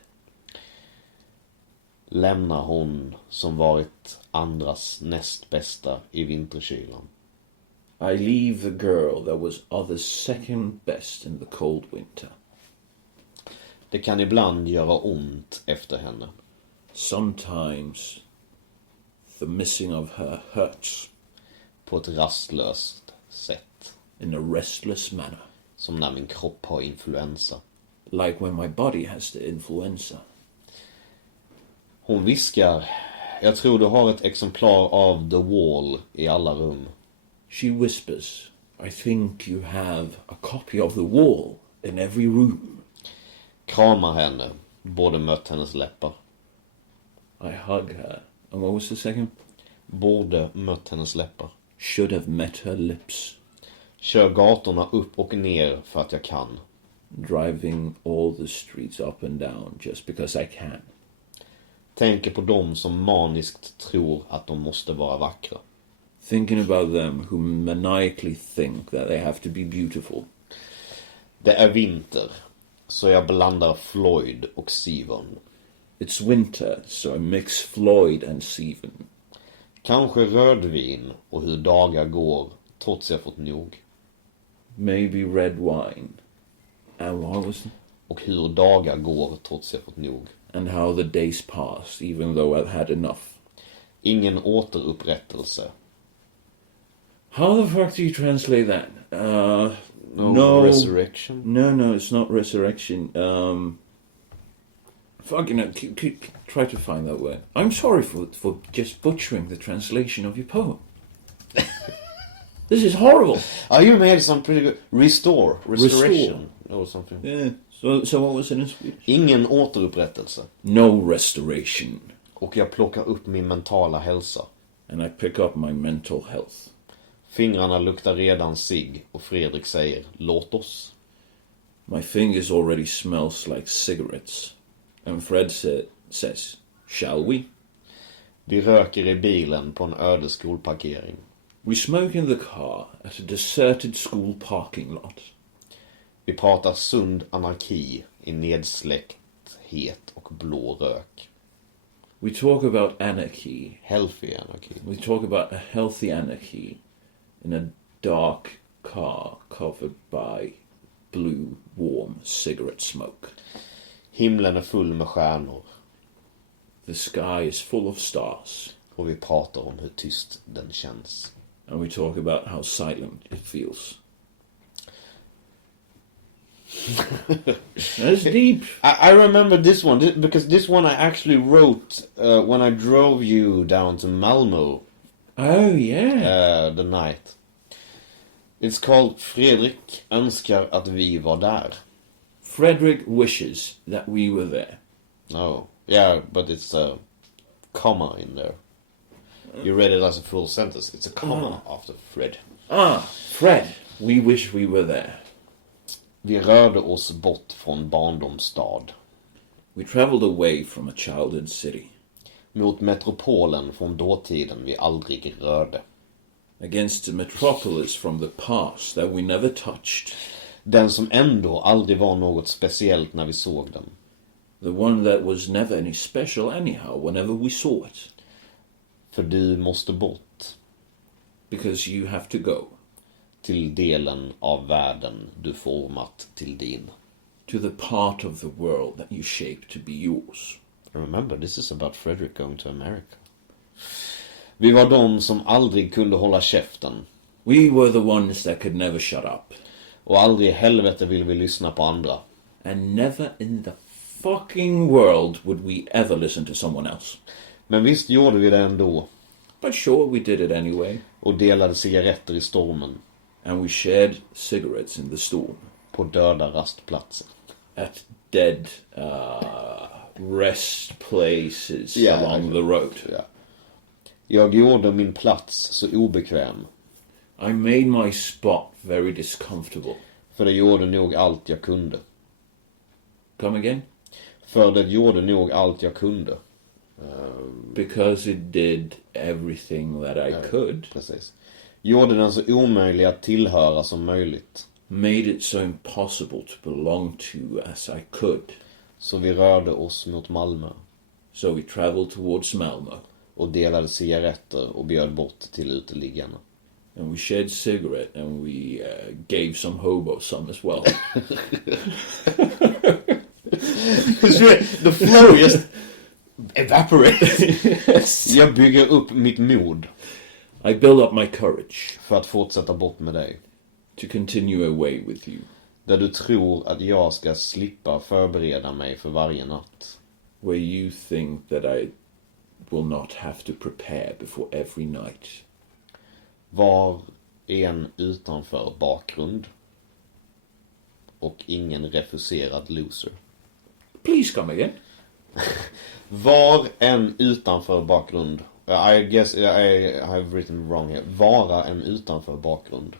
Lämnar hon som varit andras näst bästa i vinterkylan. I leave the girl that was others' second best in the cold winter. Det kan ibland göra ont efter henne. Sometimes the missing of her hurts På ett rastlöst sätt. in a restless manner. Som när min kropp har influensa. Like when my body has the influenza. Hon viskar. Jag tror du har ett exemplar av The Wall i alla rum. She whispers, I think you have a copy of the wall in every room. Kramar henne. Borde mött hennes läppar. I hug her. And what was the second? Borde mött hennes läppar. Should have met her lips. Kör gatorna upp och ner för att jag kan. Driving all the streets up and down just because I can. Tänker på dem som maniskt tror att de måste vara vackra. Thinking about them who maniacally think that they have to be beautiful. Det är vinter, så jag blandar Floyd och Sivan. It's winter, so I mix Floyd and Steven. Kanske rödvin och hur dagar går trots jag fått nog. Maybe red wine. And what was it? Och hur dagar går trots jag fått nog. And how the days passed, even though I've had enough. Ingen återupprättelse. How the fuck do you translate that? No resurrection. No, it's not resurrection. Fucking hell, try to find that word. I'm sorry for just butchering the translation of your poem. This is horrible. Oh, you made some pretty good. Restoration. Or something. Yeah. So what was it in Swedish? Ingen återupprättelse. No restoration. Och jag plockar upp min mentala hälsa. And I pick up my mental health. Fingrarna luktar redan cigg och Fredrik säger låt oss. My fingers already smells like cigarettes. And Fred says, shall we? Vi röker i bilen på en öde skolparkering. We smoke in the car at a deserted school parking lot. Vi pratar sund anarki i nedsläckthet och blå rök. We talk about anarchy. Healthy anarki. We talk about a healthy anarchy in a dark car covered by blue, warm cigarette smoke. Himlen är full med stjärnor. The sky is full of stars. Och vi pratar om hur tyst den känns. And we talk about how silent it feels. That's deep. I remember this one because this one I actually wrote when I drove you down to Malmö. Oh, yeah. The night. It's called Fredrik önskar att vi var där. Frederick wishes that we were there. Oh, yeah, but it's a comma in there. You read it as a full sentence. It's a comma after Fred. Fred, we wish we were there. Vi rörde oss bort från barndomsstad. We traveled away from a childhood city. Mot metropolen från dåtiden vi aldrig rörde. Against the metropolis from the past that we never touched. Den som ändå aldrig var något speciellt när vi såg den. The one that was never any special anyhow whenever we saw it. För du måste bort. Because you have to go. Till delen av världen du format till din. To the part of the world that you shaped to be yours. Remember, this is about Frederick going to America. Vi var de som aldrig kunde hålla käften. We were the ones that could never shut up. Och aldrig i helvete vill vi lyssna på andra. And never in the fucking world would we ever listen to someone else. Men visst gjorde vi det ändå. But sure, we did it anyway. Och delade cigaretter i stormen. And we shared cigarettes in the storm. På döda rastplatser. At dead rest places along the road. Ja. Jag gjorde min plats så obekväm. I made my spot very discomfortable. För det gjorde nog allt jag kunde. Come again? För det gjorde nog allt jag kunde. Because it did everything that I could. Precis. Gjorde den så omöjlig att tillhöra som möjligt. Made it so impossible to belong to as I could. Så vi rörde oss mot Malmö. So we traveled towards Malmö. Och delade cigaretter och bjöd bort till uteliggarna. And we shared cigarette and we gave some hobos some as well. The flow just evaporates. Yes. Jag bygger upp mitt mod. I build up my courage. För att fortsätta bort med dig. To continue away with you. Där du tror att jag ska slippa förbereda mig för varje natt. Where you think that I will not have to prepare before every night. Var en utanför bakgrund. Och ingen refuserad loser. Please come again. Var en utanför bakgrund. I guess I have written wrong here. Vara en utanför bakgrund.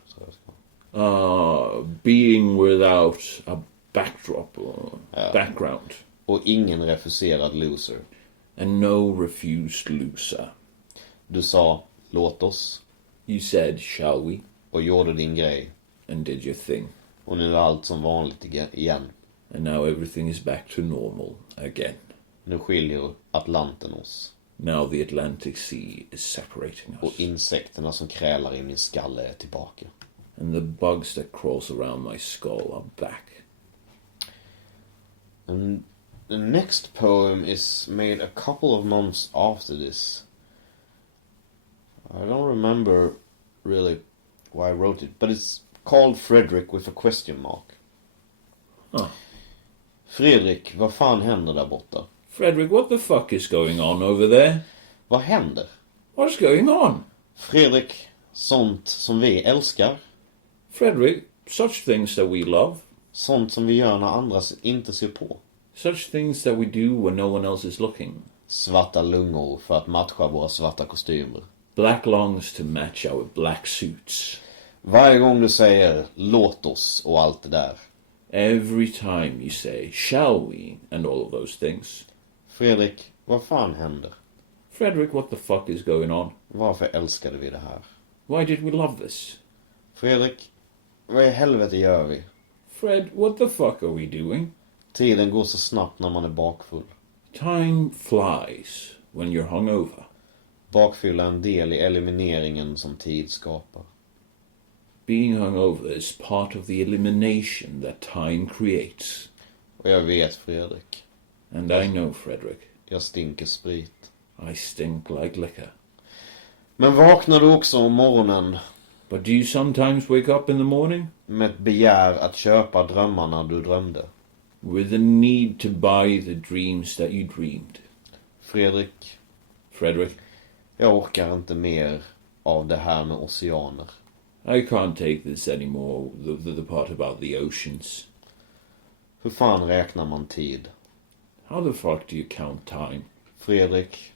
Being without a backdrop or background. Och ingen refuserad loser. And no refused loser. Du sa, låt oss. You said, shall we? Och gjorde din grej. And did your thing. Och nu är allt som vanligt igen. And now everything is back to normal again. Nu skiljer Atlanten oss. Now the Atlantic Sea is separating us. Och insekterna som krälar i min skalle är tillbaka. And the bugs that crawls around my skull are back. And the next poem is made a couple of months after this. I don't remember really why I wrote it, but it's called Frederick with a question mark. Fredrik, vad fan händer där borta? Frederick, what the fuck is going on over there? Vad händer? What's going on? Fredrik, sånt som vi älskar. Frederick, such things that we love. Sånt som vi gör när andra inte ser på. Such things that we do when no one else is looking. Svarta lungor för att matcha våra svarta kostymer. Black lungs to match our black suits. Varje gång du säger låt oss och allt det där. Every time you say shall we and all of those things. Fredrik, vad fan händer? Frederick, what the fuck is going on? Varför älskade vi det här? Why did we love this? Fredrik, vad i helvete gör vi? Fred, what the fuck are we doing? Tiden går så snabbt när man är bakfull. Time flies when you're hungover. Bakfylla en del i elimineringen som tid skapar. being hungover is part of the elimination that time creates. Och jag vet, Fredrik. And I know, Frederick, Jag stinker sprit. I stink like liquor. Men vaknar du också om morgonen But do you sometimes wake up in the morning med ett begär att köpa drömmarna du drömde? with a need to buy the dreams that you dreamed? Fredrik, jag orkar inte mer av det här med oceaner. I can't take this anymore, the part about the oceans. Hur fan räknar man tid? How the fuck do you count time? Fredrik,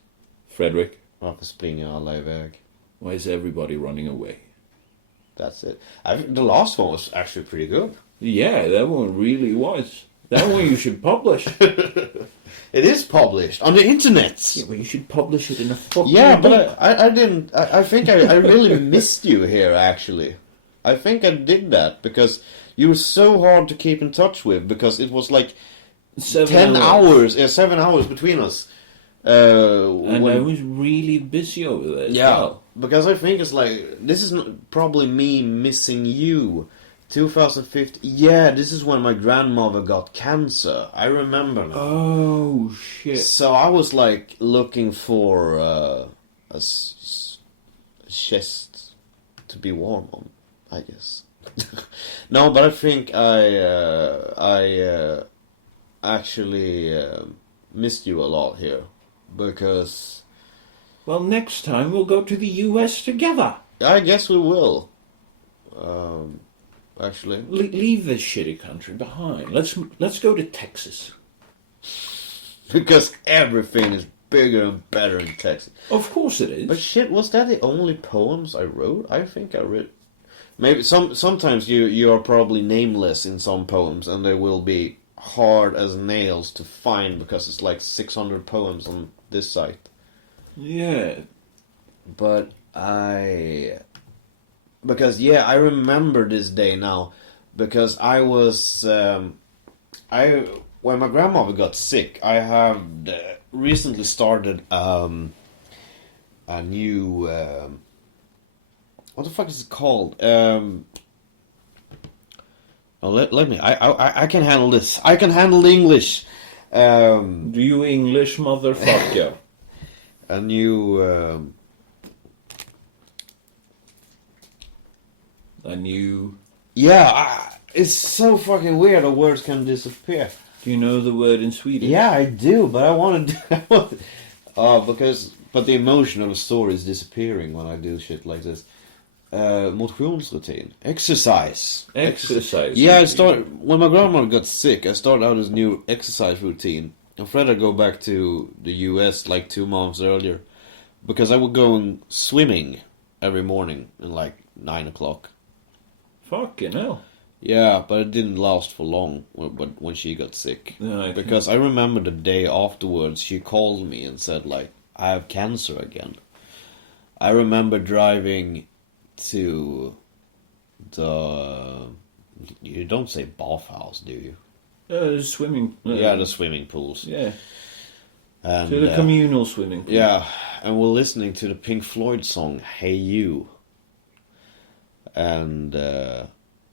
varför springer alla iväg? Why is everybody running away? That's it. The last one was actually pretty good. Yeah, that one really was. That one you should publish. It is published on the internet. Yeah, but you should publish it in a fucking Yeah, book. but I didn't. I think I really missed you here, actually. I think I did that because you were so hard to keep in touch with because it was like 7 hours between us. And I was really busy over there as well. Because I think it's like, this is probably me missing you. 2015. Yeah, this is when my grandmother got cancer. I remember now. Oh, shit. So I was like looking for a chest to be warm on, I guess. No, but I think I actually missed you a lot here. Because... Well, next time we'll go to the US together. I guess we will. Actually. Leave this shitty country behind. Let's go to Texas. Because everything is bigger and better in Texas. Of course it is. But shit, was that the only poems I wrote? I think I read... Maybe sometimes you are probably nameless in some poems, and they will be hard as nails to find because it's like 600 poems on this site. Yeah. But because I remember this day now, because I was when my grandmother got sick, I have recently started a new what the fuck is it called? Let me. I can handle this. I can handle the English. Do you English, motherfucker? A new. Yeah, it's so fucking weird. The words can disappear. Do you know the word in Swedish? Yeah, I do, but I want to. But the emotion of the story is disappearing when I do shit like this. Motionsrutin. Exercise. Yeah, I started when my grandmother got sick. I started out this new exercise routine. And Fred, I go back to the US like 2 months earlier, because I would go swimming every morning at like 9 o'clock. Fucking hell. Yeah, but it didn't last for long. But when she got sick, because I remember the day afterwards, she called me and said like, I have cancer again. I remember driving to the... You don't say bathhouse, do you? The swimming... yeah, the swimming pools. Yeah. And, to the communal swimming pool. Yeah, and we're listening to the Pink Floyd song, Hey You. And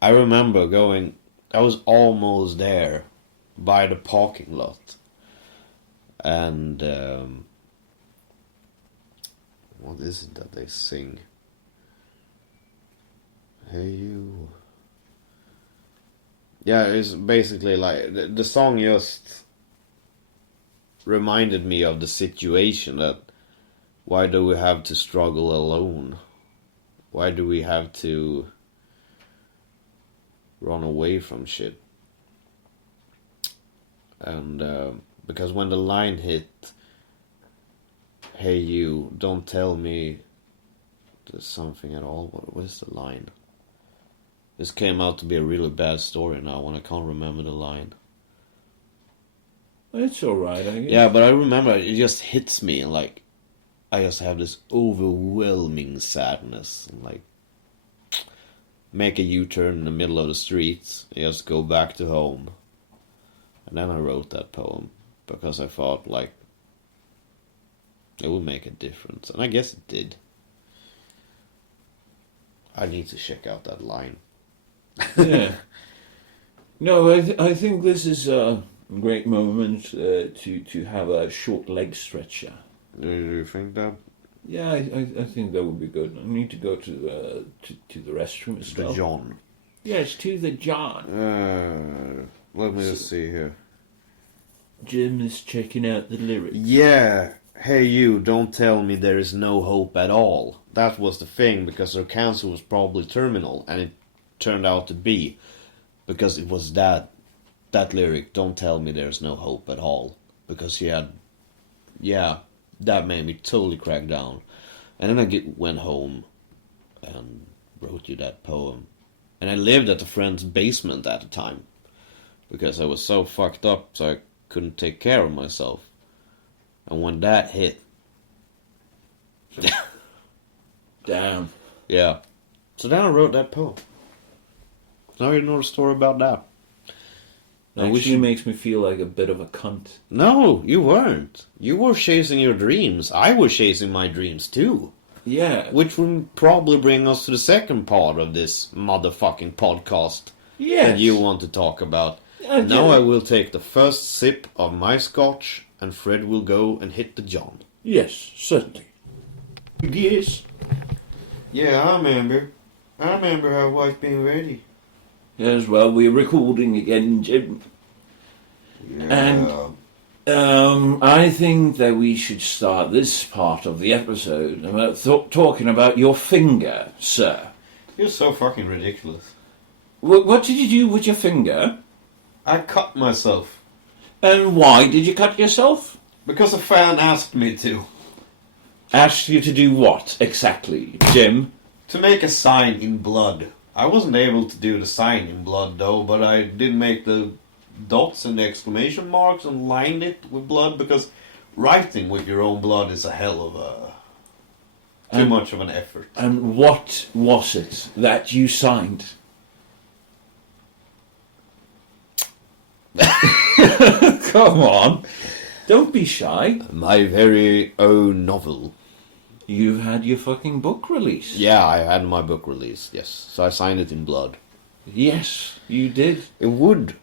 I remember going... I was almost there by the parking lot. And... what is it that they sing? Hey You. Yeah, it's basically like the song just reminded me of the situation that why do we have to struggle alone? Why do we have to run away from shit? And because when the line hit, hey you, don't tell me there's something at all. What is the line? This came out to be a really bad story now when I can't remember the line. It's alright, I guess. Yeah, but I remember it just hits me and like I just have this overwhelming sadness and like make a U-turn in the middle of the streets and just go back to home. And then I wrote that poem because I thought like it would make a difference, and I guess it did. I need to check out that line. Yeah. No, I think this is a great moment to have a short leg stretcher. Do you think that? Yeah, I think that would be good. I need to go to the restroom as well. The John. Yes, to the John. Let me just see here. Jim is checking out the lyrics. Yeah. Hey you, don't tell me there is no hope at all. That was the thing, because her cancer was probably terminal, and it turned out to be. Because it was that lyric, don't tell me there's no hope at all. Because he had... Yeah, that made me totally crack down. And then I went home and wrote you that poem. And I lived at a friend's basement at the time. Because I was so fucked up, so I couldn't take care of myself. And when that hit... Damn. Yeah. So then I wrote that poem. Now you know the story about that. Actually makes me feel like a bit of a cunt. No, you weren't. You were chasing your dreams. I was chasing my dreams too. Yeah. Which will probably bring us to the second part of this motherfucking podcast. Yes. That you want to talk about. Now I will take the first sip of my scotch, and Fred will go and hit the John. Yes, certainly. Yes. Yeah, I remember. I remember her wife being ready. Yes, well, we're recording again, Jim. Yeah. And I think that we should start this part of the episode about talking about your finger, sir. You're so fucking ridiculous. What did you do with your finger? I cut myself. And why did you cut yourself? Because a fan asked me to. Asked you to do what, exactly, Jim? To make a sign in blood. I wasn't able to do the sign in blood though, but I did make the dots and the exclamation marks and lined it with blood, because writing with your own blood is a hell of a... too much of an effort. And what was it that you signed? Come on. Don't be shy. My very own novel. You've had your fucking book released. Yeah, I had my book released, yes. So I signed it in blood. Yes, you did. It would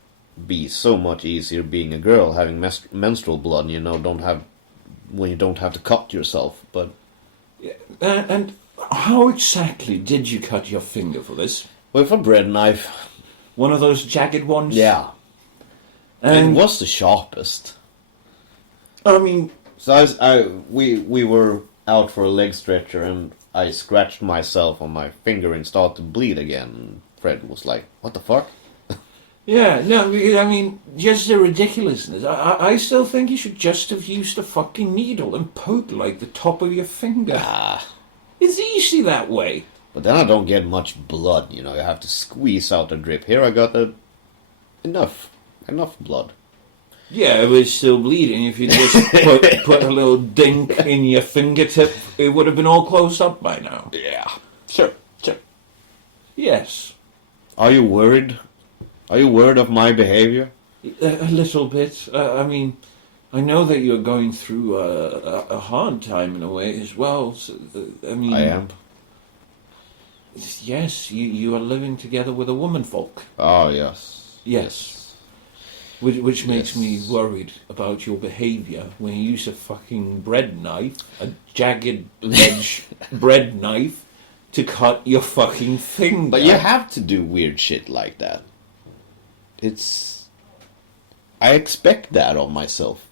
be so much easier being a girl, having menstrual blood, you know, when you don't have to cut yourself, but... And how exactly did you cut your finger for this? With a bread knife. One of those jagged ones? Yeah. And it was the sharpest. I mean... So we were out for a leg stretcher, and I scratched myself on my finger and started to bleed again. Fred was like, what the fuck? Yeah, no, I mean, just the ridiculousness. I still think you should just have used a fucking needle and poked, like, the top of your finger. It's easy that way. But then I don't get much blood, you know, you have to squeeze out a drip. Here I got enough blood. Yeah, it was still bleeding. If you just put a little dink in your fingertip, it would have been all closed up by now. Yeah, sure. Yes. Are you worried? Are you worried of my behavior? A little bit. I mean, I know that you're going through a hard time in a way as well. So, I mean... I am. Yes, you are living together with a womanfolk. Oh, yes. Yes. Which makes me worried about your behavior when you use a fucking bread knife, a jagged edge bread knife, to cut your fucking finger. But you have to do weird shit like that. I expect that of myself.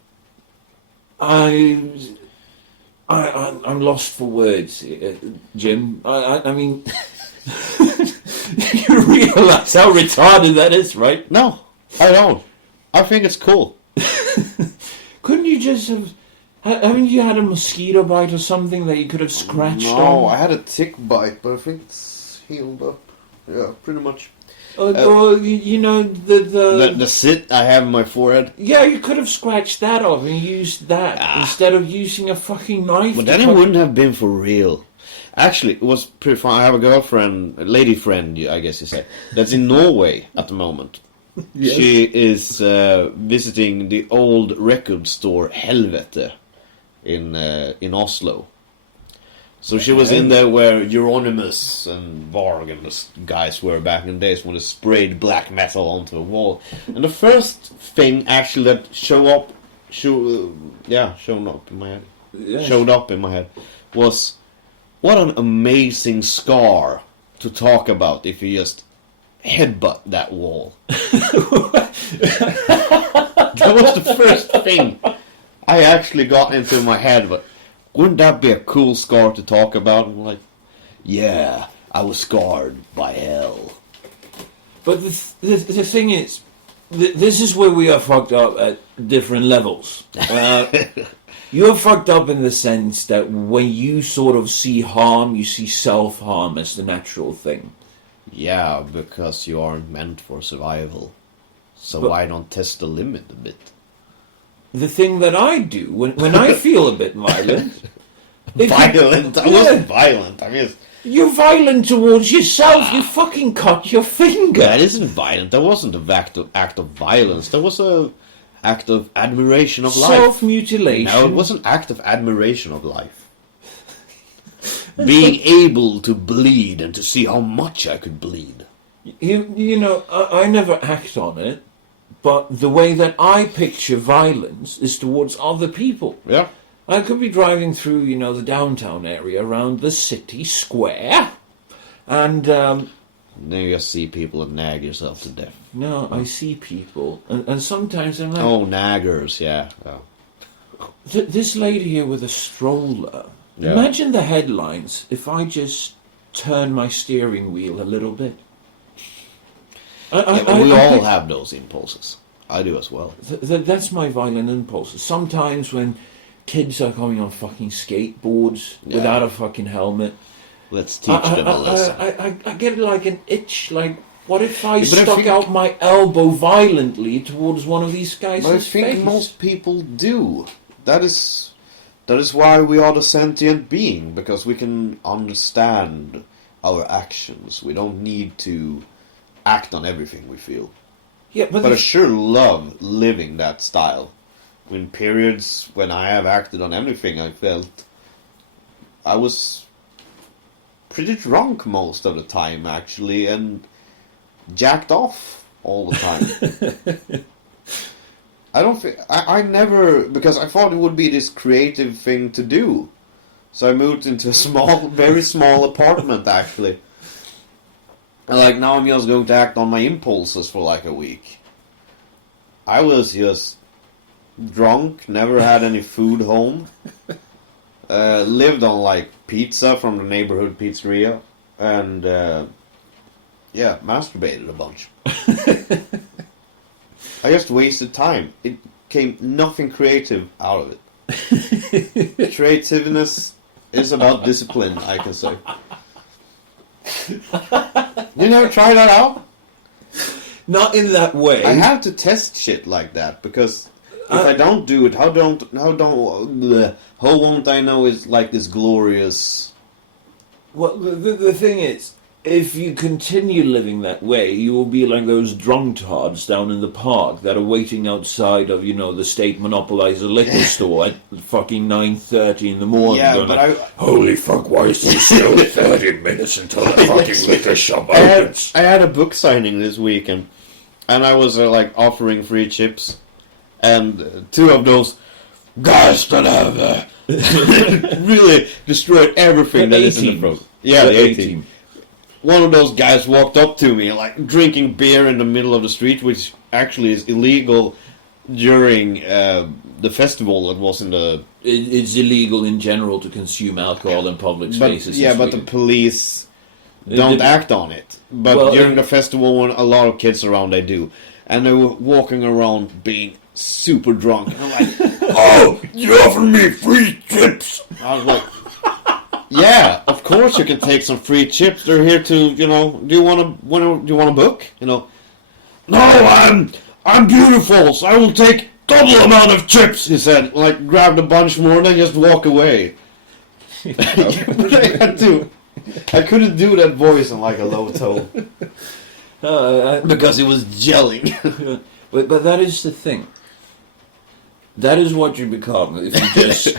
I'm lost for words, Jim. I mean, you realize how retarded that is, right? No, I don't. I think it's cool. Couldn't you just have... Haven't you had a mosquito bite or something that you could have scratched on? No, I had a tick bite, but I think it's healed up. Yeah, pretty much. Or, you know, The sit I have in my forehead. Yeah, you could have scratched that off and used that instead of using a fucking knife. But then it wouldn't have been for real. Actually, it was pretty fun. I have a girlfriend, a lady friend, I guess you say, that's in Norway at the moment. Yes. She is visiting the old record store Helvete in Oslo. So she was in there where Euronymous and Varg and the guys were back in the days when they sprayed black metal onto the wall. And the first thing actually that showed up in my head. Yes. Showed up in my head was, what an amazing scar to talk about if you just headbutt that wall. That was the first thing I actually got into my head, but wouldn't that be a cool scar to talk about? I'm like, yeah, I was scarred by hell. But the thing is, this is where we are fucked up at different levels. You're fucked up in the sense that when you sort of see harm, you see self-harm as the natural thing. Yeah, because you aren't meant for survival. So But- why not test the limit a bit? The thing that I do, when I feel a bit violent... if you- Violent? I wasn't violent. I mean, You're violent towards yourself. You fucking cut your finger. that isn't violent. That wasn't an act of violence. That was a act of admiration of life. Self-mutilation. No, it was an act of admiration of life. Being able to bleed and to see how much I could bleed. You know, I never act on it, but the way that I picture violence is towards other people. Yeah. I could be driving through, you know, the downtown area around the city square, and Then you just see people and nag yourself to death. no, I see people, and sometimes I'm like, Oh, naggers, yeah. Oh. This lady here with a stroller. Yeah. Imagine the headlines if I just turn my steering wheel a little bit. Yeah, but we all have those impulses. I do as well. That's my violent impulses. Sometimes when kids are coming on fucking skateboards Yeah. without a fucking helmet, Let's teach them a lesson. I get like an itch. Like, what if I Yeah, but I stuck think- out my elbow violently towards one of these guys' But I think face? most people do. That is why we are the sentient being, because we can understand our actions. We don't need to act on everything we feel. Yeah, but But I sure love living that style. In periods when I have acted on everything I felt, I was pretty drunk most of the time, actually, and jacked off all the time. I don't think... I never... Because I thought it would be this creative thing to do. So I moved into a small, very small apartment, actually. And like, now I'm just going to act on my impulses for like a week. I was just drunk, never had any food home. Lived on like pizza from the neighborhood pizzeria. And yeah, masturbated a bunch. I just wasted time. It came nothing creative out of it. Creativeness is about discipline, I can say. You never try that out? not in that way. I have to test shit like that, because if I don't do it, how won't I know it's like this glorious... Well, the thing is, if you continue living that way, you will be like those drunkards down in the park that are waiting outside of, you know, the state monopolizer liquor store at fucking 9:30 in the morning. Yeah, going but like, holy fuck, why is it still 30 minutes until the fucking liquor shop opens? I had a book signing this weekend, and I was like offering free chips, and two of those guys that have really destroyed everything The that is in the A-team. front. Yeah, the A-team. A-team. One of those guys walked up to me, like, drinking beer in the middle of the street, which actually is illegal during the festival that was in the... It's illegal in general to consume alcohol in public spaces. Yeah, in but the Sweden. police don't act on it. But Well, during the festival, when a lot of kids around, they do. And they were walking around being super drunk. And I'm like, Oh, you offered me free chips. I was like, yeah, of course you can take some free chips. They're here to, you know, do you want a book? You know, no, I'm beautiful, so I will take double amount of chips. He said, like, grabbed a bunch more and then just walk away. But I couldn't do that voice in like a low tone because it was gelling. But that is the thing. That is what you become if you just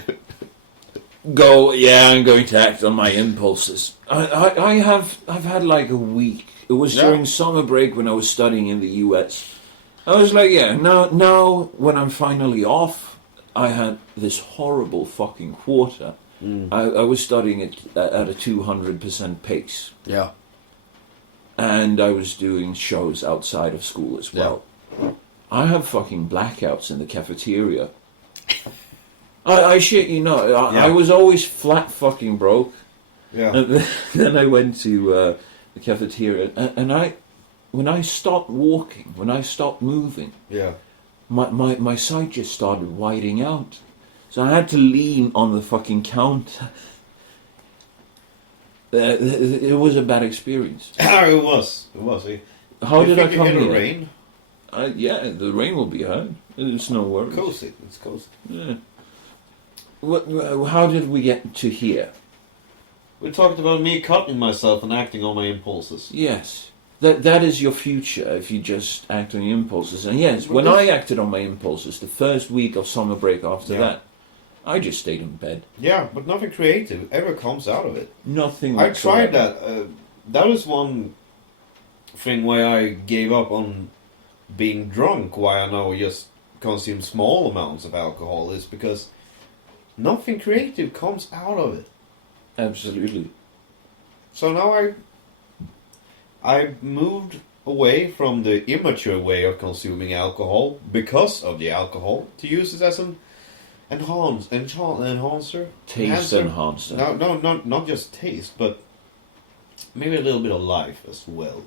go, yeah, I'm going to act on my impulses. I've had like a week. It was during summer break when I was studying in the US. I was like, yeah, now when I'm finally off, I had this horrible fucking quarter. I was studying it at a 200% pace. Yeah. And I was doing shows outside of school as well. Yeah. I have fucking blackouts in the cafeteria. I shit you not. I was always flat fucking broke. Yeah. And then I went to the cafeteria, and when I stopped walking, when I stopped moving, my sight just started widening out. So I had to lean on the fucking counter. It was a bad experience. It was. How did I come in here? The rain? Yeah, the rain will be hard. It's no worries. Cozy. It's cozy. Yeah. How did we get to here? We talked about me cutting myself and acting on my impulses. Yes. That is your future if you just act on your impulses. And yes, when I acted on my impulses, the first week of summer break after that, I just stayed in bed. Yeah, but nothing creative ever comes out of it. Nothing. I tried that. That was one thing why I gave up on being drunk, why I now just consume small amounts of alcohol, is because nothing creative comes out of it. Absolutely. So now I moved away from the immature way of consuming alcohol because of the alcohol to use it as an enhancer. Taste enhancer. No, not just taste, but maybe a little bit of life as well.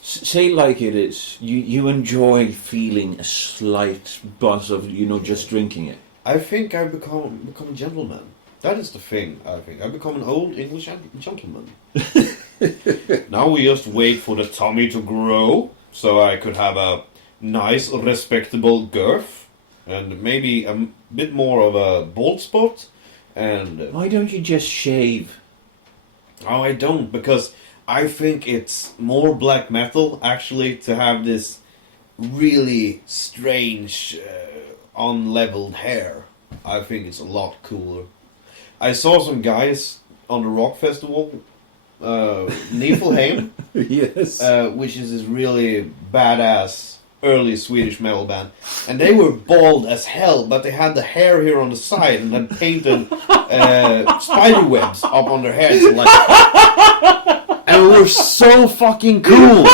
Say it like it is. You enjoy feeling a slight buzz of just drinking it. I think I've become a gentleman. That is the thing, I think. I've become an old English gentleman. Now we just wait for the tummy to grow, so I could have a nice, respectable girth, and maybe a bit more of a bald spot, and... Why don't you just shave? Oh, I don't, because I think it's more black metal, actually, to have this really strange, unleveled hair. I think it's a lot cooler. I saw some guys on the rock festival, Niflheim, yes, which is this really badass early Swedish metal band, and they were bald as hell, but they had the hair here on the side and had painted spider webs up on their heads, and we were so fucking cool.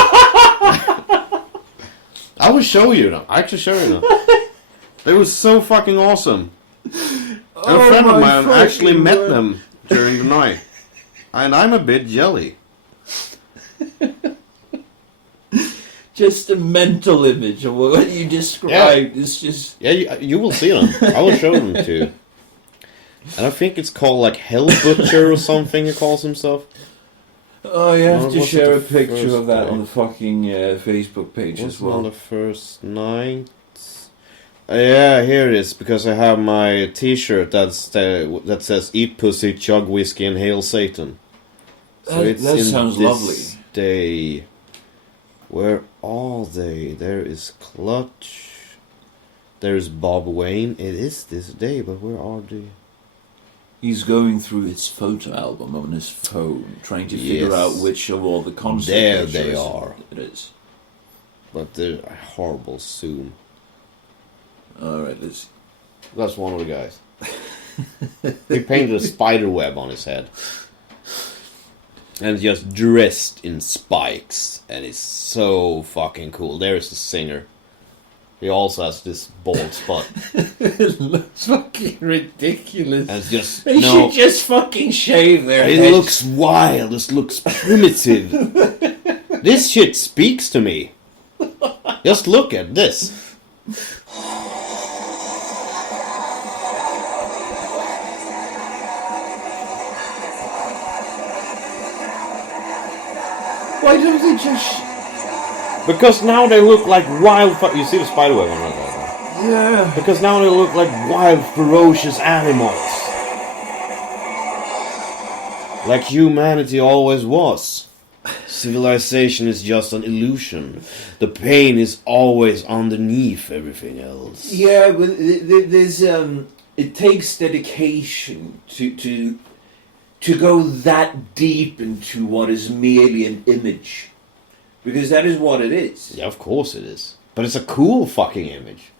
I will show you them. I actually show you them. They were so fucking awesome. And a friend of mine actually met them during the night. And I'm a bit jelly. Just a mental image of what you described. It's just... Yeah, you will see them. I will show them to you. And I think it's called like Hell Butcher or something he calls himself. Oh, you have to share a picture of that on the fucking Facebook page as well. On the first night. Yeah, here it is, because I have my t-shirt that says "Eat pussy, chug whiskey, and hail Satan." So that sounds lovely. Day. Where are they? There is Clutch. There's Bob Wayne. It is this day, but where are they? He's going through his photo album on his phone, trying to figure out which of all the concepts. There they are. It is. But they're horrible soon. Alright, let's... That's one of the guys. He painted a spider web on his head. And just dressed in spikes. And it's so fucking cool. There's the singer. He also has this bald spot. It looks fucking ridiculous. And it's just... They should just fucking shave their heads. It looks wild. It looks primitive. This shit speaks to me. Just look at this. Why don't they just... Because now they look like wild... You see the spiderweb on that? Yeah. Because now they look like wild, ferocious animals. Like humanity always was. Civilization is just an illusion. The pain is always underneath everything else. Yeah, but there's it takes dedication to go that deep into what is merely an image, because that is what it is. Yeah, of course it is. But it's a cool fucking image.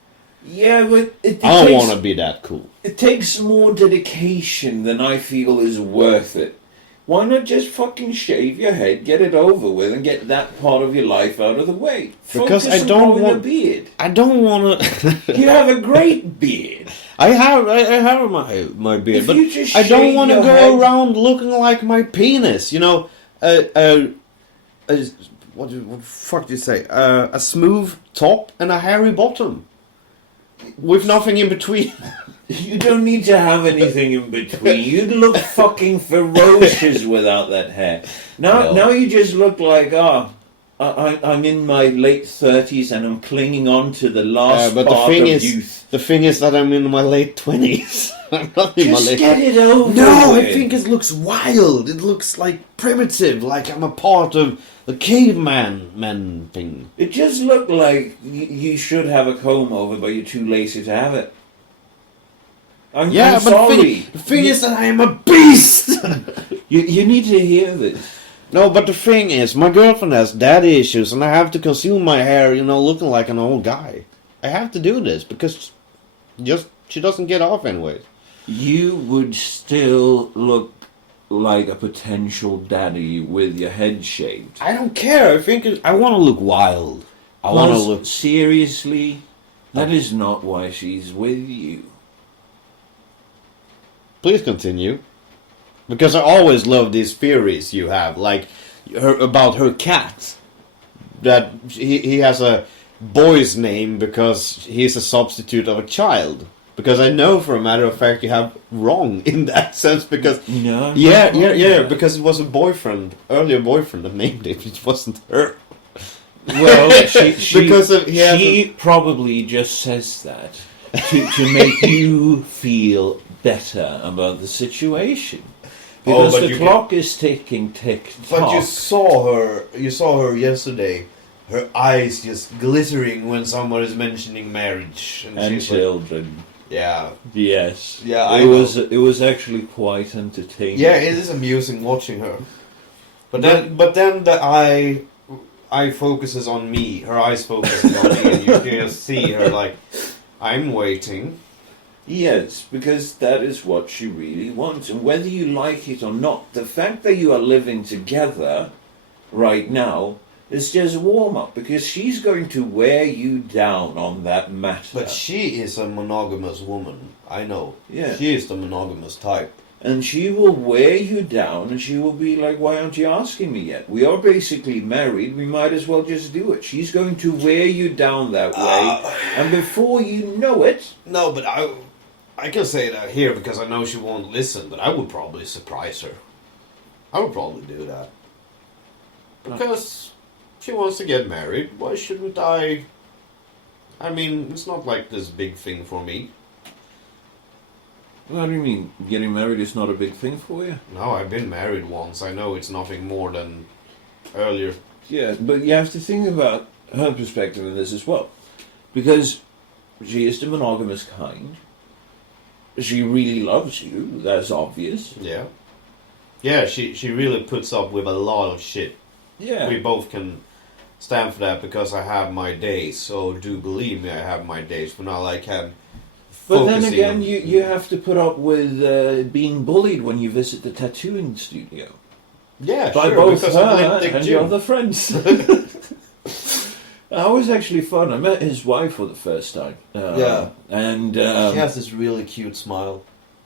Yeah, but I don't want to be that cool. It takes more dedication than I feel is worth it. Why not just fucking shave your head, get it over with, and get that part of your life out of the way? Because Focus I don't on growing want a beard. I don't want to. You have a great beard. I have my beard, If but you just I don't shave want to your go head- around looking like my penis. You know, what the fuck do you say? A smooth top and a hairy bottom, with nothing in between. You don't need to have anything in between. You'd look fucking ferocious without that hair. Now you just look like, I'm in my late 30s and I'm clinging on to the last but part of youth. the thing is that I'm in my late 20s. I'm not in my Just late. get it over No, with. I think it looks wild. It looks like primitive, like I'm a part of the caveman thing. It just looked like you should have a comb over, but you're too lazy to have it. I'm But sorry. the thing is that I am a beast. You need to hear this. No, but the thing is, my girlfriend has daddy issues, and I have to consume my hair, looking like an old guy. I have to do this because she doesn't get off anyways. You would still look like a potential daddy with your head shaved. I don't care. I want to look wild. I want to look. Seriously, that is not why she's with you. Please continue. Because I always love these theories you have, like about her cat. That he has a boy's name because he's a substitute of a child. Because I know for a matter of fact you have wrong in that sense because... No. Yeah, because it was a earlier boyfriend that named it. It wasn't her. Well, she she probably just says that to make you feel better about the situation. Because the clock is ticking, tick-tock. But you saw her yesterday. Her eyes just glittering when someone is mentioning marriage and she's children. yeah, Yes. Yeah, It was actually quite entertaining. yeah. It is amusing watching her. But then the eye focuses on me. Her eyes focuses on me, and you can just see her like, I'm waiting. Yes, because that is what she really wants. And whether you like it or not, the fact that you are living together right now is just a warm-up, because she's going to wear you down on that matter. But she is a monogamous woman. I know. Yeah. She is the monogamous type. And she will wear you down, and she will be like, why aren't you asking me yet? We are basically married, we might as well just do it. She's going to wear you down that way, and before you know it... No, but I can say that here because I know she won't listen, but I would probably surprise her. I would probably do that. Because she wants to get married. Why shouldn't I? I mean, it's not like this big thing for me. What do you mean? Getting married is not a big thing for you? No, I've been married once. I know it's nothing more than earlier. Yeah, but you have to think about her perspective in this as well. Because she is the monogamous kind. She really loves you, that's obvious. Yeah. Yeah, she really puts up with a lot of shit. Yeah. We both can stand for that because I have my days. So do believe me, I have my days. But not like But then again, you have to put up with being bullied when you visit the tattooing studio. Yeah, By sure, both because her I'm like Dick and Jim. your other friends. That was actually fun. I met his wife for the first time. Yeah. And... she has this really cute smile.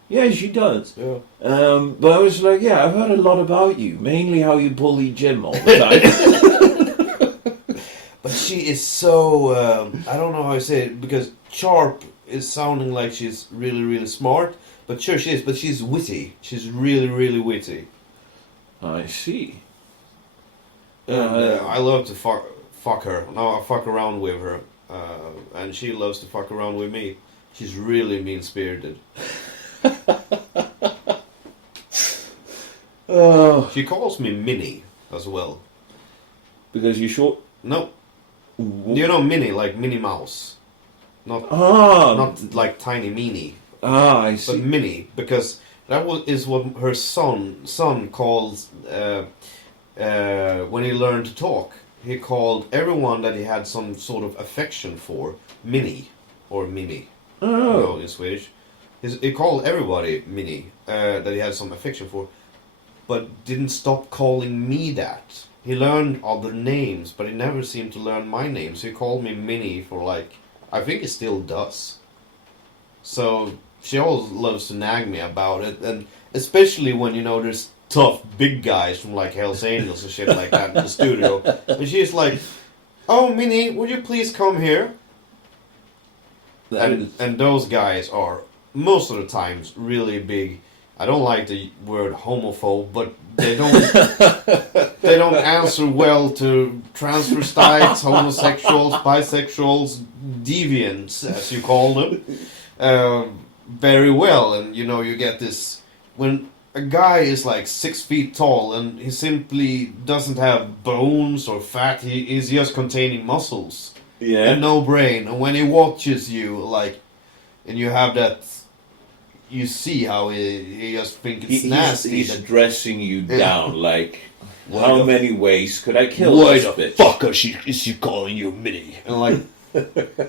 Yeah, she does. Yeah. But I was like, yeah, I've heard a lot about you. Mainly how you bully Jim all the time. But she is so... I don't know how I say it, because sharp is sounding like she's really, really smart. But sure she is, but she's witty. She's really, really witty. I see. I love to fuck her. No, I fuck around with her. And she loves to fuck around with me. She's really mean-spirited. She calls me Minnie as well. Because you're short? No. You know Minnie, like Minnie Mouse. Not Ah! not like Tiny Meanie. Ah, I but see. Minnie, because is what her son calls when he learned to talk. He called everyone that he had some sort of affection for Minnie or Minnie. Oh. In Swedish. He called everybody Minnie that he had some affection for, but didn't stop calling me that. He learned other names, but he never seemed to learn my name. So he called me Minnie for like, I think he still does. So she always loves to nag me about it, and especially when, you know, there's tough big guys from like Hells Angels and shit like that in the studio. And she's like, "Oh, Minnie, would you please come here?" And those guys are most of the times really big. I don't like the word homophobe, but they don't answer well to transvestites, homosexuals, bisexuals, deviants, as you call them, very well. And you know, you get this when a guy is like 6 feet tall and he simply doesn't have bones or fat. He is just containing muscles. Yeah. And no brain. And when he watches you, like, and you have that, you see how he just thinks it's nasty. He's that, dressing you down, like, Why how the- many ways could I kill Why this the bitch? fuck is she calling you Minnie? And like,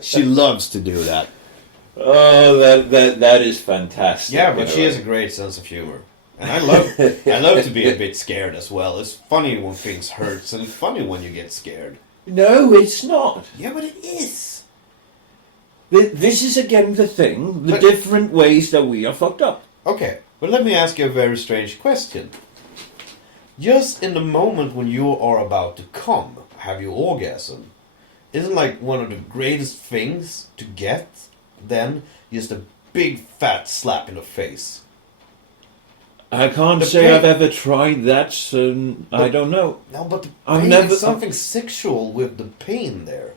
she loves to do that. Oh, that is fantastic. Yeah, but you she know. has a great sense of humor. And I love to be a bit scared as well. It's funny when things hurts, and it's funny when you get scared. No, it's not. Yeah, but it is. This is again the thing, the But- different ways that we are fucked up. Okay, but let me ask you a very strange question. Just in the moment when you are about to come, have your orgasm, isn't like one of the greatest things to get then just a big fat slap in the face? I can't The say pain- I've ever tried that, so I don't know. No, but the I've pain never- is something sexual with the pain there.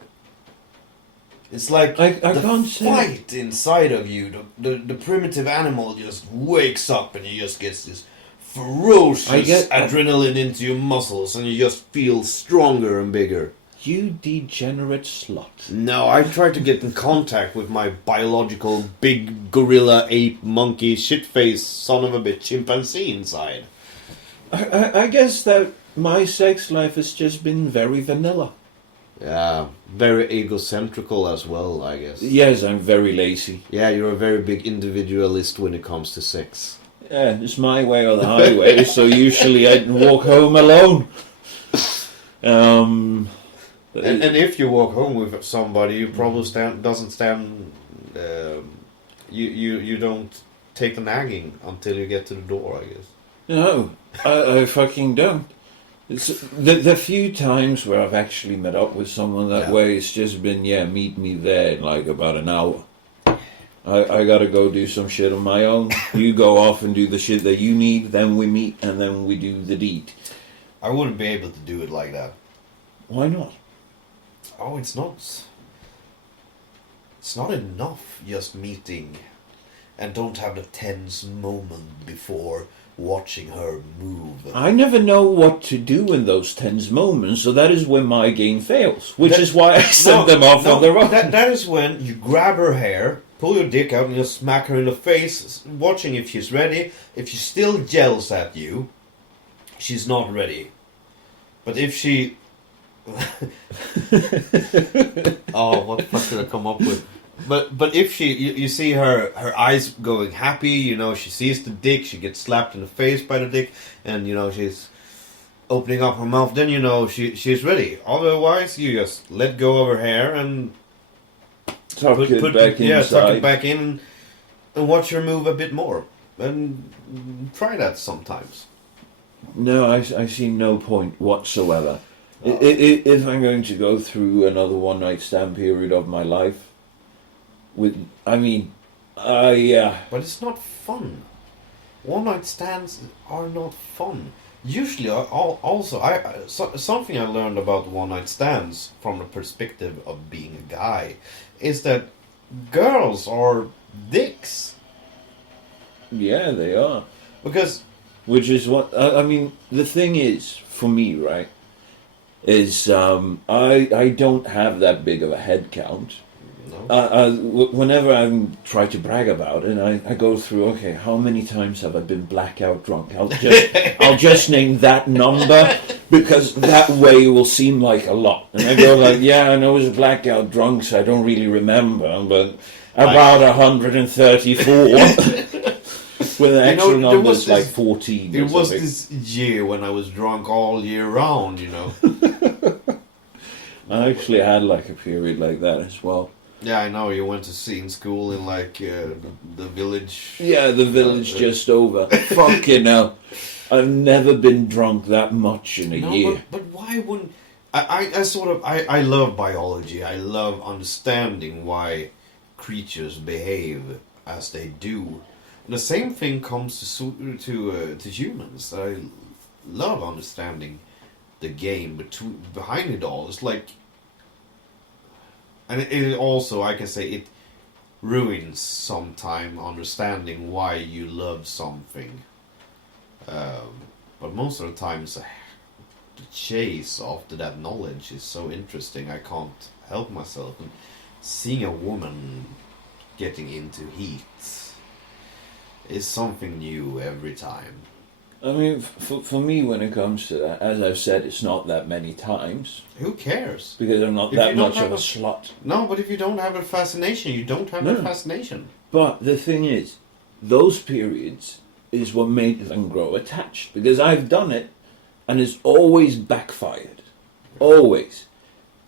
It's like I the can't say. fight inside of you. The primitive animal just wakes up and you just get this ferocious adrenaline into your muscles and you just feel stronger and bigger. You degenerate slut. No, I try to get in contact with my biological big gorilla, ape, monkey, shit-faced son of a bitch chimpanzee inside. I guess that my sex life has just been very vanilla. Yeah, very egocentrical as well, I guess. Yes, I'm very lazy. Yeah, you're a very big individualist when it comes to sex. Yeah, it's my way or the highway, so usually I walk home alone. And if you walk home with somebody, you probably you don't take the nagging until you get to the door, I guess. No, I fucking don't. It's, the few times where I've actually met up with someone that way, it's just been, meet me there in like about an hour. I gotta go do some shit on my own. You go off and do the shit that you need, then we meet, and then we do the deed. I wouldn't be able to do it like that. Why not? Oh, it's not enough just meeting and don't have the tense moment before watching her move. I never know what to do in those tense moments, so that is when my game fails, which is why I send them off on their own. That is when you grab her hair, pull your dick out and just smack her in the face, watching if she's ready. If she still yells at you, she's not ready. But if she... oh, what the fuck did I come up with? But if she, you see her eyes going happy, you know, she sees the dick, she gets slapped in the face by the dick, and you know, she's opening up her mouth, then you know she's ready. Otherwise, you just let go of her hair and Tuck it back inside. tuck it back in and watch her move a bit more. And try that sometimes. No, I see no point whatsoever. If I'm going to go through another one-night stand period of my life, but it's not fun. One-night stands are not fun. Usually, something I learned about one-night stands from the perspective of being a guy is that girls are dicks. Yeah, they are. Because... Which is what... the thing is, for me, right, is I don't have that big of a head count. No. Whenever I try to brag about it, I go through. Okay, how many times have I been blackout drunk? I'll just name that number because that way it will seem like a lot. And I go like, yeah, I know I was blackout drunk, so I don't really remember, but about 134. With the actual numbers like 14. It was this year when I was drunk all year round, you know. I actually had like a period like that as well. Yeah, I know. You went to scene school in like the village. Yeah, the village just over. Fucking hell. I've never been drunk that much in a year. But why wouldn't... I love biology. I love understanding why creatures behave as they do. And the same thing comes to humans. I love understanding the game behind it all. It's like... And it also, I can say, it ruins sometime understanding why you love something. But most of the times, the chase after that knowledge is so interesting. I can't help myself. And seeing a woman getting into heat is something new every time. I mean, for me, when it comes to that, as I've said, it's not that many times. Who cares? Because I'm not that much of a slut. No, but if you don't have a fascination, you don't have a fascination. But the thing is, those periods is what made them grow attached. Because I've done it, and it's always backfired. Always.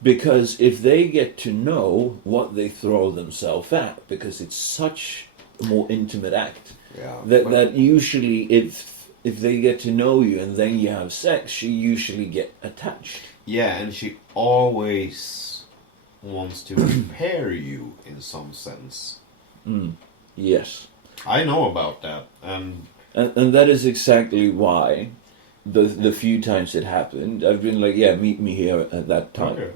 Because if they get to know what they throw themselves at, because it's such a more intimate act, that usually if they get to know you and then you have sex, you usually get attached. Yeah, and she always wants to repair you in some sense. Yes. I know about that. And that is exactly why the few times it happened, I've been like, yeah, meet me here at that time. Okay.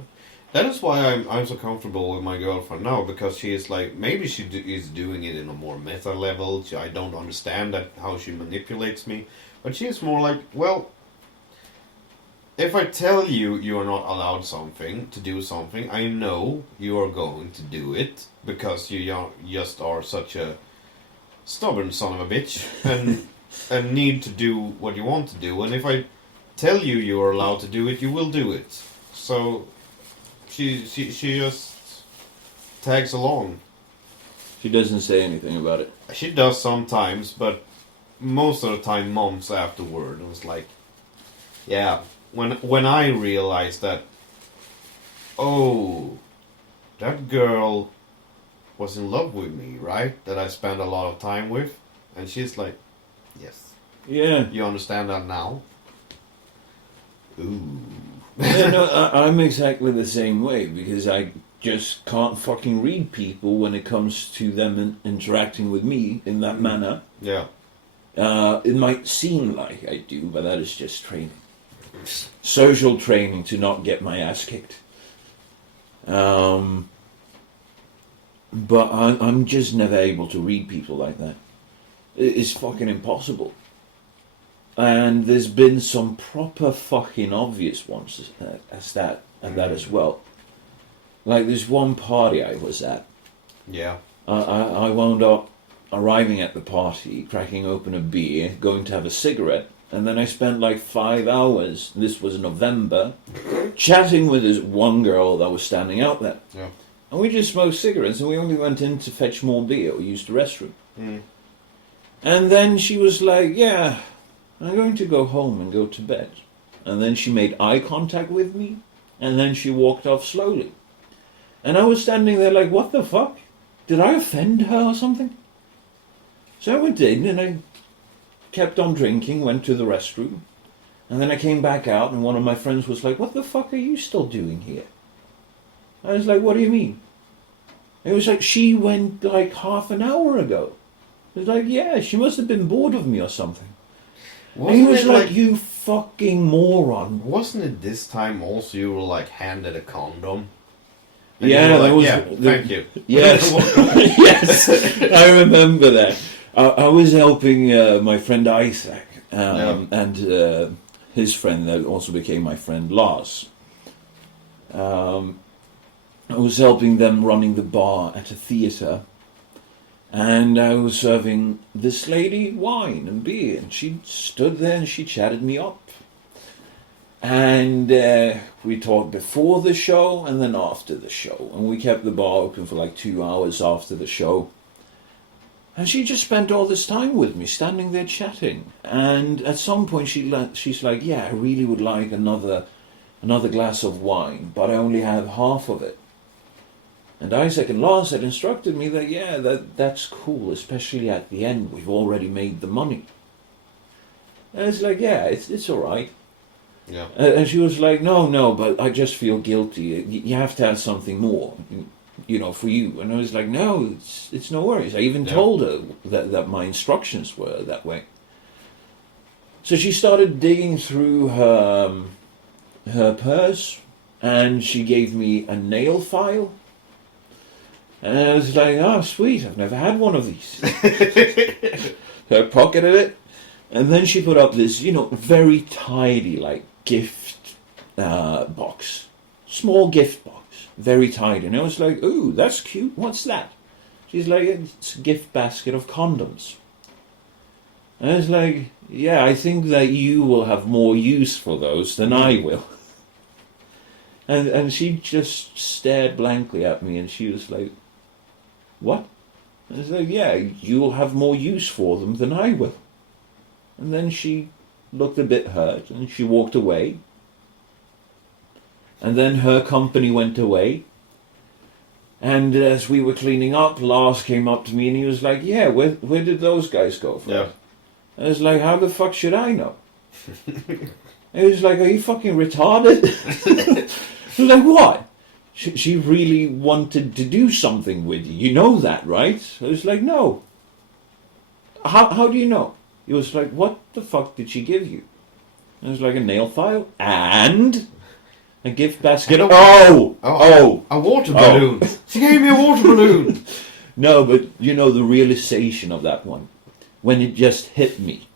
That is why I'm so comfortable with my girlfriend now, because she is like, maybe she is doing it in a more meta level. I don't understand how she manipulates me. But she is more like, well, if I tell you you are not allowed to do something, I know you are going to do it, because you just are such a stubborn son of a bitch, and need to do what you want to do. And if I tell you you are allowed to do it, you will do it. So... She just tags along. She doesn't say anything about it. She does sometimes, but most of the time months afterward. It was like, yeah, when I realized that, oh, that girl was in love with me, right? That I spent a lot of time with. And she's like, yes. Yeah. You understand that now? Ooh. Yeah, no, I'm exactly the same way, because I just can't fucking read people when it comes to them interacting with me in that manner. Yeah. It might seem like I do, but that is just training. Social training to not get my ass kicked. But I'm just never able to read people like that. It's fucking impossible. And there's been some proper fucking obvious ones as that as well. Like this one party I was at. Yeah. I wound up arriving at the party, cracking open a beer, going to have a cigarette, and then I spent like 5 hours, this was November, chatting with this one girl that was standing out there. Yeah. And we just smoked cigarettes, and we only went in to fetch more beer or use the restroom. And then she was like, yeah, I'm going to go home and go to bed. And then she made eye contact with me, and then she walked off slowly. And I was standing there like, what the fuck? Did I offend her or something? So I went in and I kept on drinking, went to the restroom, and then I came back out and one of my friends was like, what the fuck are you still doing here? I was like, what do you mean? It was like, she went like half an hour ago. It was like, yeah, she must have been bored of me or something. And he was like, you fucking moron. Wasn't it this time also you were like handed a condom? And yeah, like, that was. Yeah, thank you. Yes, yes, I remember that. I was helping my friend Isaac and his friend that also became my friend Lars. I was helping them running the bar at a theatre. And I was serving this lady wine and beer. And she stood there and she chatted me up. And we talked before the show and then after the show. And we kept the bar open for like 2 hours after the show. And she just spent all this time with me, standing there chatting. And at some point she's like, yeah, I really would like another glass of wine, but I only have half of it. And Isaac and Lars had instructed me that, yeah, that's cool, especially at the end. We've already made the money. And it's like, yeah, it's all right. Yeah. And she was like, no, but I just feel guilty. You have to have something more, for you. And I was like, no, it's no worries. I even told her that my instructions were that way. So she started digging through her purse, and she gave me a nail file. And I was like, oh, sweet, I've never had one of these. So I pocketed it. And then she put up this, very tidy, like, gift box. Small gift box. Very tidy. And I was like, ooh, that's cute. What's that? She's like, it's a gift basket of condoms. And I was like, yeah, I think that you will have more use for those than I will. And she just stared blankly at me, and she was like, what? I was like, yeah, you'll have more use for them than I will. And then she looked a bit hurt, and she walked away. And then her company went away. And as we were cleaning up, Lars came up to me, and he was like, yeah, where did those guys go from? Yeah. I was like, how the fuck should I know? He was like, are you fucking retarded? I was like, what? She really wanted to do something with you. You know that, right? I was like, no. How do you know? He was like, what the fuck did she give you? I was like, a nail file and a gift basket. Oh! A water balloon. She gave me a water balloon. No, but the realization of that one, when it just hit me.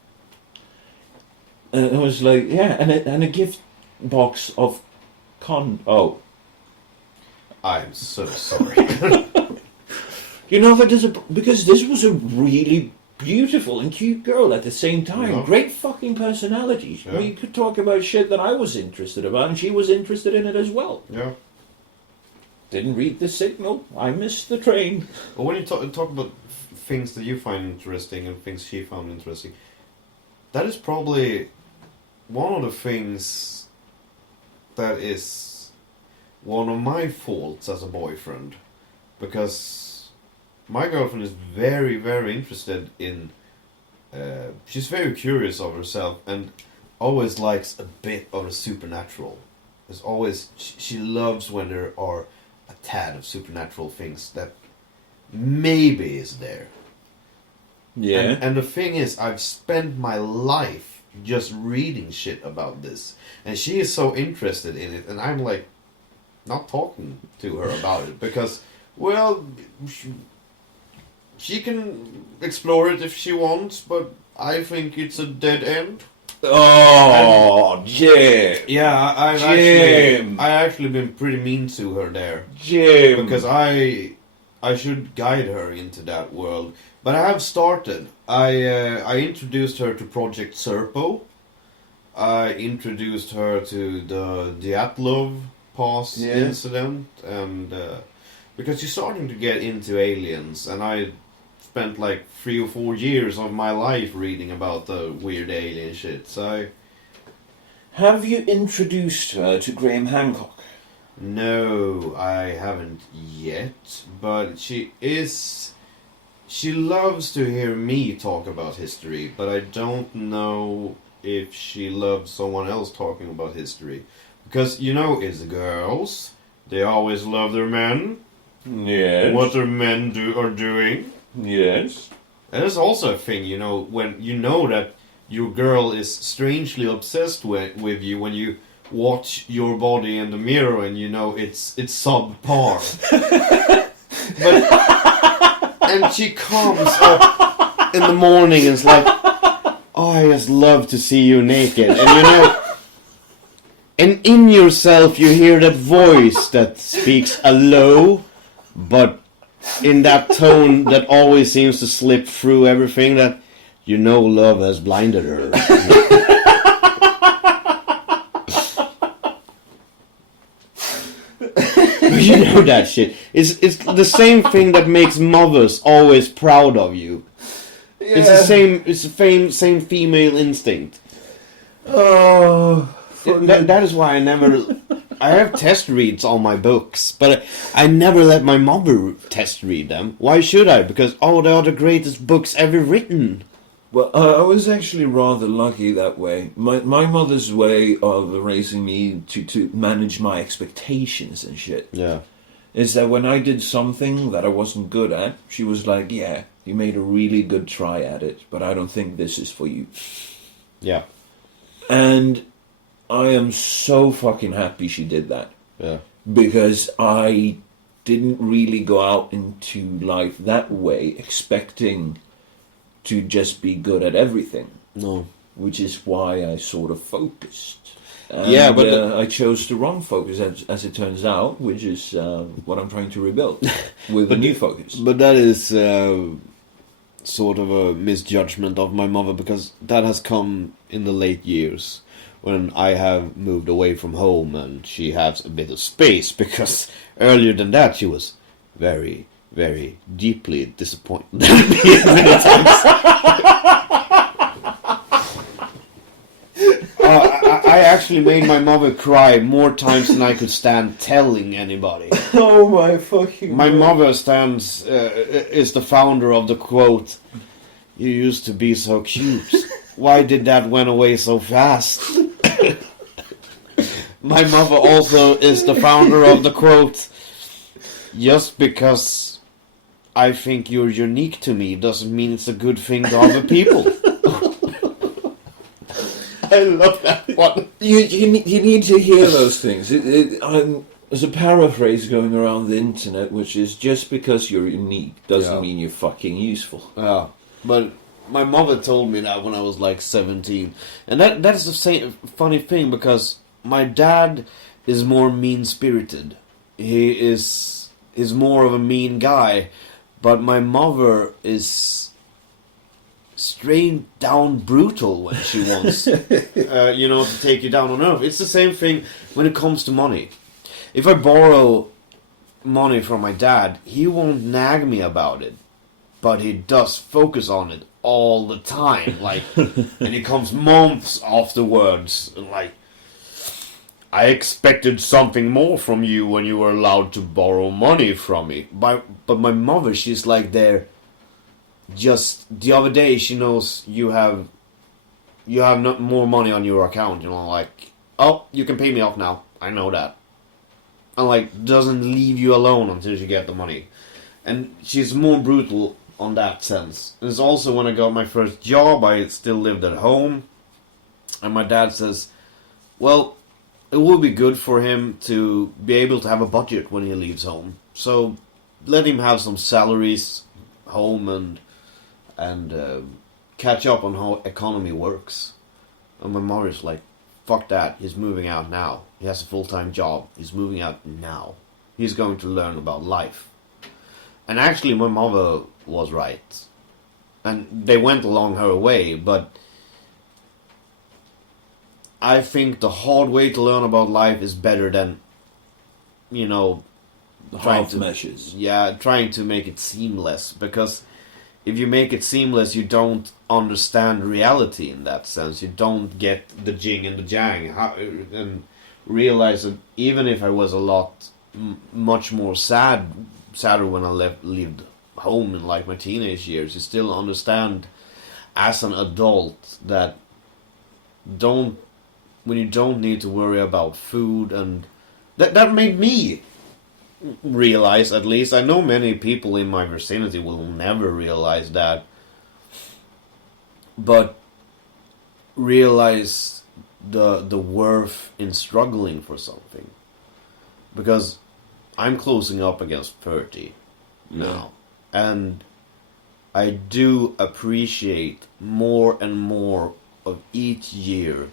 And I was like, yeah, and a gift box of I'm so sorry. because this was a really beautiful and cute girl at the same time. Yeah. Great fucking personality. Yeah. We could talk about shit that I was interested about, and she was interested in it as well. Yeah. Didn't read the signal. I missed the train. But when you talk about things that you find interesting and things she found interesting, that is probably one of the things that is one of my faults as a boyfriend, because my girlfriend is very, very interested in she's very curious of herself and always likes a bit of the supernatural. There's always she loves when there are a tad of supernatural things that maybe is there. Yeah. And the thing is, I've spent my life just reading shit about this, and she is so interested in it, and I'm like not talking to her about it because, well, she can explore it if she wants, but I think it's a dead end. Oh, Jim. Yeah, Jim. I actually been pretty mean to her there, Jim. because I should guide her into that world. But I have started. I introduced her to Project Serpo. I introduced her to the Dyatlov Pass incident, and because she's starting to get into aliens, and I spent like 3 or 4 years of my life reading about the weird alien shit. So, have you introduced her to Graham Hancock? no, I haven't yet. But she loves to hear me talk about history, but I don't know if she loves someone else talking about history. Because, it's girls. They always love their men. Yes. What their men are doing. Yes. And there's also a thing, when you know that your girl is strangely obsessed with you when you watch your body in the mirror and it's subpar. And she comes up in the morning and is like, oh, I just love to see you naked. And And in yourself you hear that voice that speaks a low, but in that tone that always seems to slip through everything, that you know love has blinded her. You know that shit. It's the same thing that makes mothers always proud of you. It's the same. It's the same female instinct. Oh, That is why I have test reads on my books, but I never let my mother test read them. Why should I? Because they are the greatest books ever written. well, I was actually rather lucky that way. My mother's way of raising me to manage my expectations and shit Yeah. is that when I did something that I wasn't good at, she was like, "Yeah, you made a really good try at it, but I don't think this is for you." Yeah. And I am so fucking happy she did that. Yeah. Because I didn't really go out into life that way expecting to just be good at everything, No. which is why I sort of focused. And, Yeah, but I chose the wrong focus, as it turns out, which is what I'm trying to rebuild with a new focus. But that is sort of a misjudgment of my mother, because that has come in the late years when I have moved away from home and she has a bit of space, because earlier than that she was very, very deeply disappointed many times. I actually made my mother cry more times than I could stand telling anybody. Oh my fucking My God. mother is the founder of the quote, "You used to be so cute. Why did that went away so fast?" My mother also is the founder of the quote, "Just because I think you're unique to me doesn't mean it's a good thing to other people." I love that one. You need to hear those things. There's a paraphrase going around the internet, which is, just because you're unique doesn't Yeah. mean you're fucking useful. Yeah, but my mother told me that when I was like 17, and that's the same funny thing, because my dad is more mean-spirited. He is more of a mean guy, but my mother is straight down brutal when she wants, to take you down on earth. It's the same thing when it comes to money. If I borrow money from my dad, he won't nag me about it, but he does focus on it all the time, like, and it comes months afterwards, like, "I expected something more from you when you were allowed to borrow money from me." But my mother, she's like there. Just the other day, she knows you have not more money on your account. Like, "Oh, you can pay me off now. I know that." And like, doesn't leave you alone until you get the money. And she's more brutal on that sense. And it's also when I got my first job, I still lived at home, and my dad says, "Well, it would be good for him to be able to have a budget when he leaves home. So let him have some salaries home and catch up on how economy works." And my mother's like, "Fuck that, he's moving out now. He has a full-time job. He's moving out now. He's going to learn about life." And actually my mother was right. And they went along her way, but I think the hard way to learn about life is better than, trying Half to measures. Yeah, trying to make it seamless, because if you make it seamless, you don't understand reality in that sense. You don't get the jing and the jang, and realize that even if I was a lot much more sadder when I lived home in like my teenage years, you still understand as an adult that when you don't need to worry about food, and that made me realize, at least I know many people in my vicinity will never realize that, but realize the worth in struggling for something, because I'm closing up against 30 now, and I do appreciate more and more of each year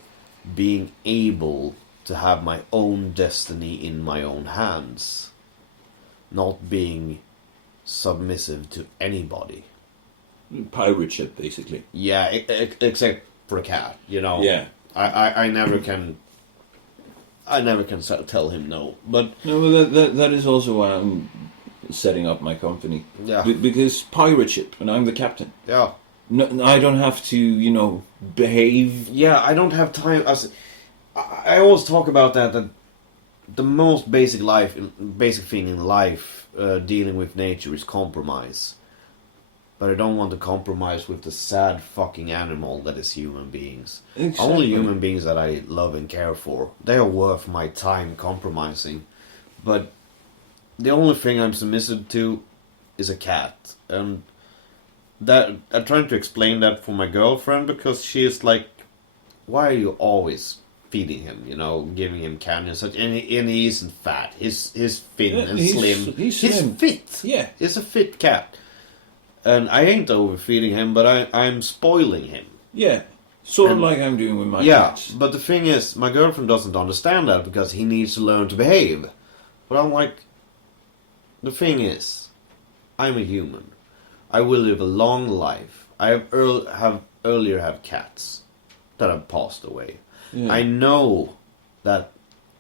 being able to have my own destiny in my own hands, not being submissive to anybody. Pirate ship, basically. Yeah, except for a cat, you know. Yeah. I never can. I never can tell him no, but No, but that is also why I'm setting up my company. Yeah. Because pirate ship, and I'm the captain. yeah, No, I don't have to, behave. yeah. I don't have time. I always talk about that the most basic thing in life, dealing with nature, is compromise. But I don't want to compromise with the sad fucking animal that is human beings. Exactly. Only human beings that I love and care for. They are worth my time compromising. But the only thing I'm submissive to is a cat. And that I'm trying to explain that for my girlfriend, because she is like, why are you always feeding him, giving him candy and such, and he isn't fat. He's thin and slim. He's slim. Fit. Yeah. He's a fit cat. And I ain't overfeeding him, but I'm spoiling him. Yeah. Sort of And- like I'm doing with my Yeah, cats. but the thing is, my girlfriend doesn't understand that because he needs to learn to behave. But I'm like, the thing is, I'm a human. I will live a long life. I have earlier had cats that have passed away. Yeah. I know that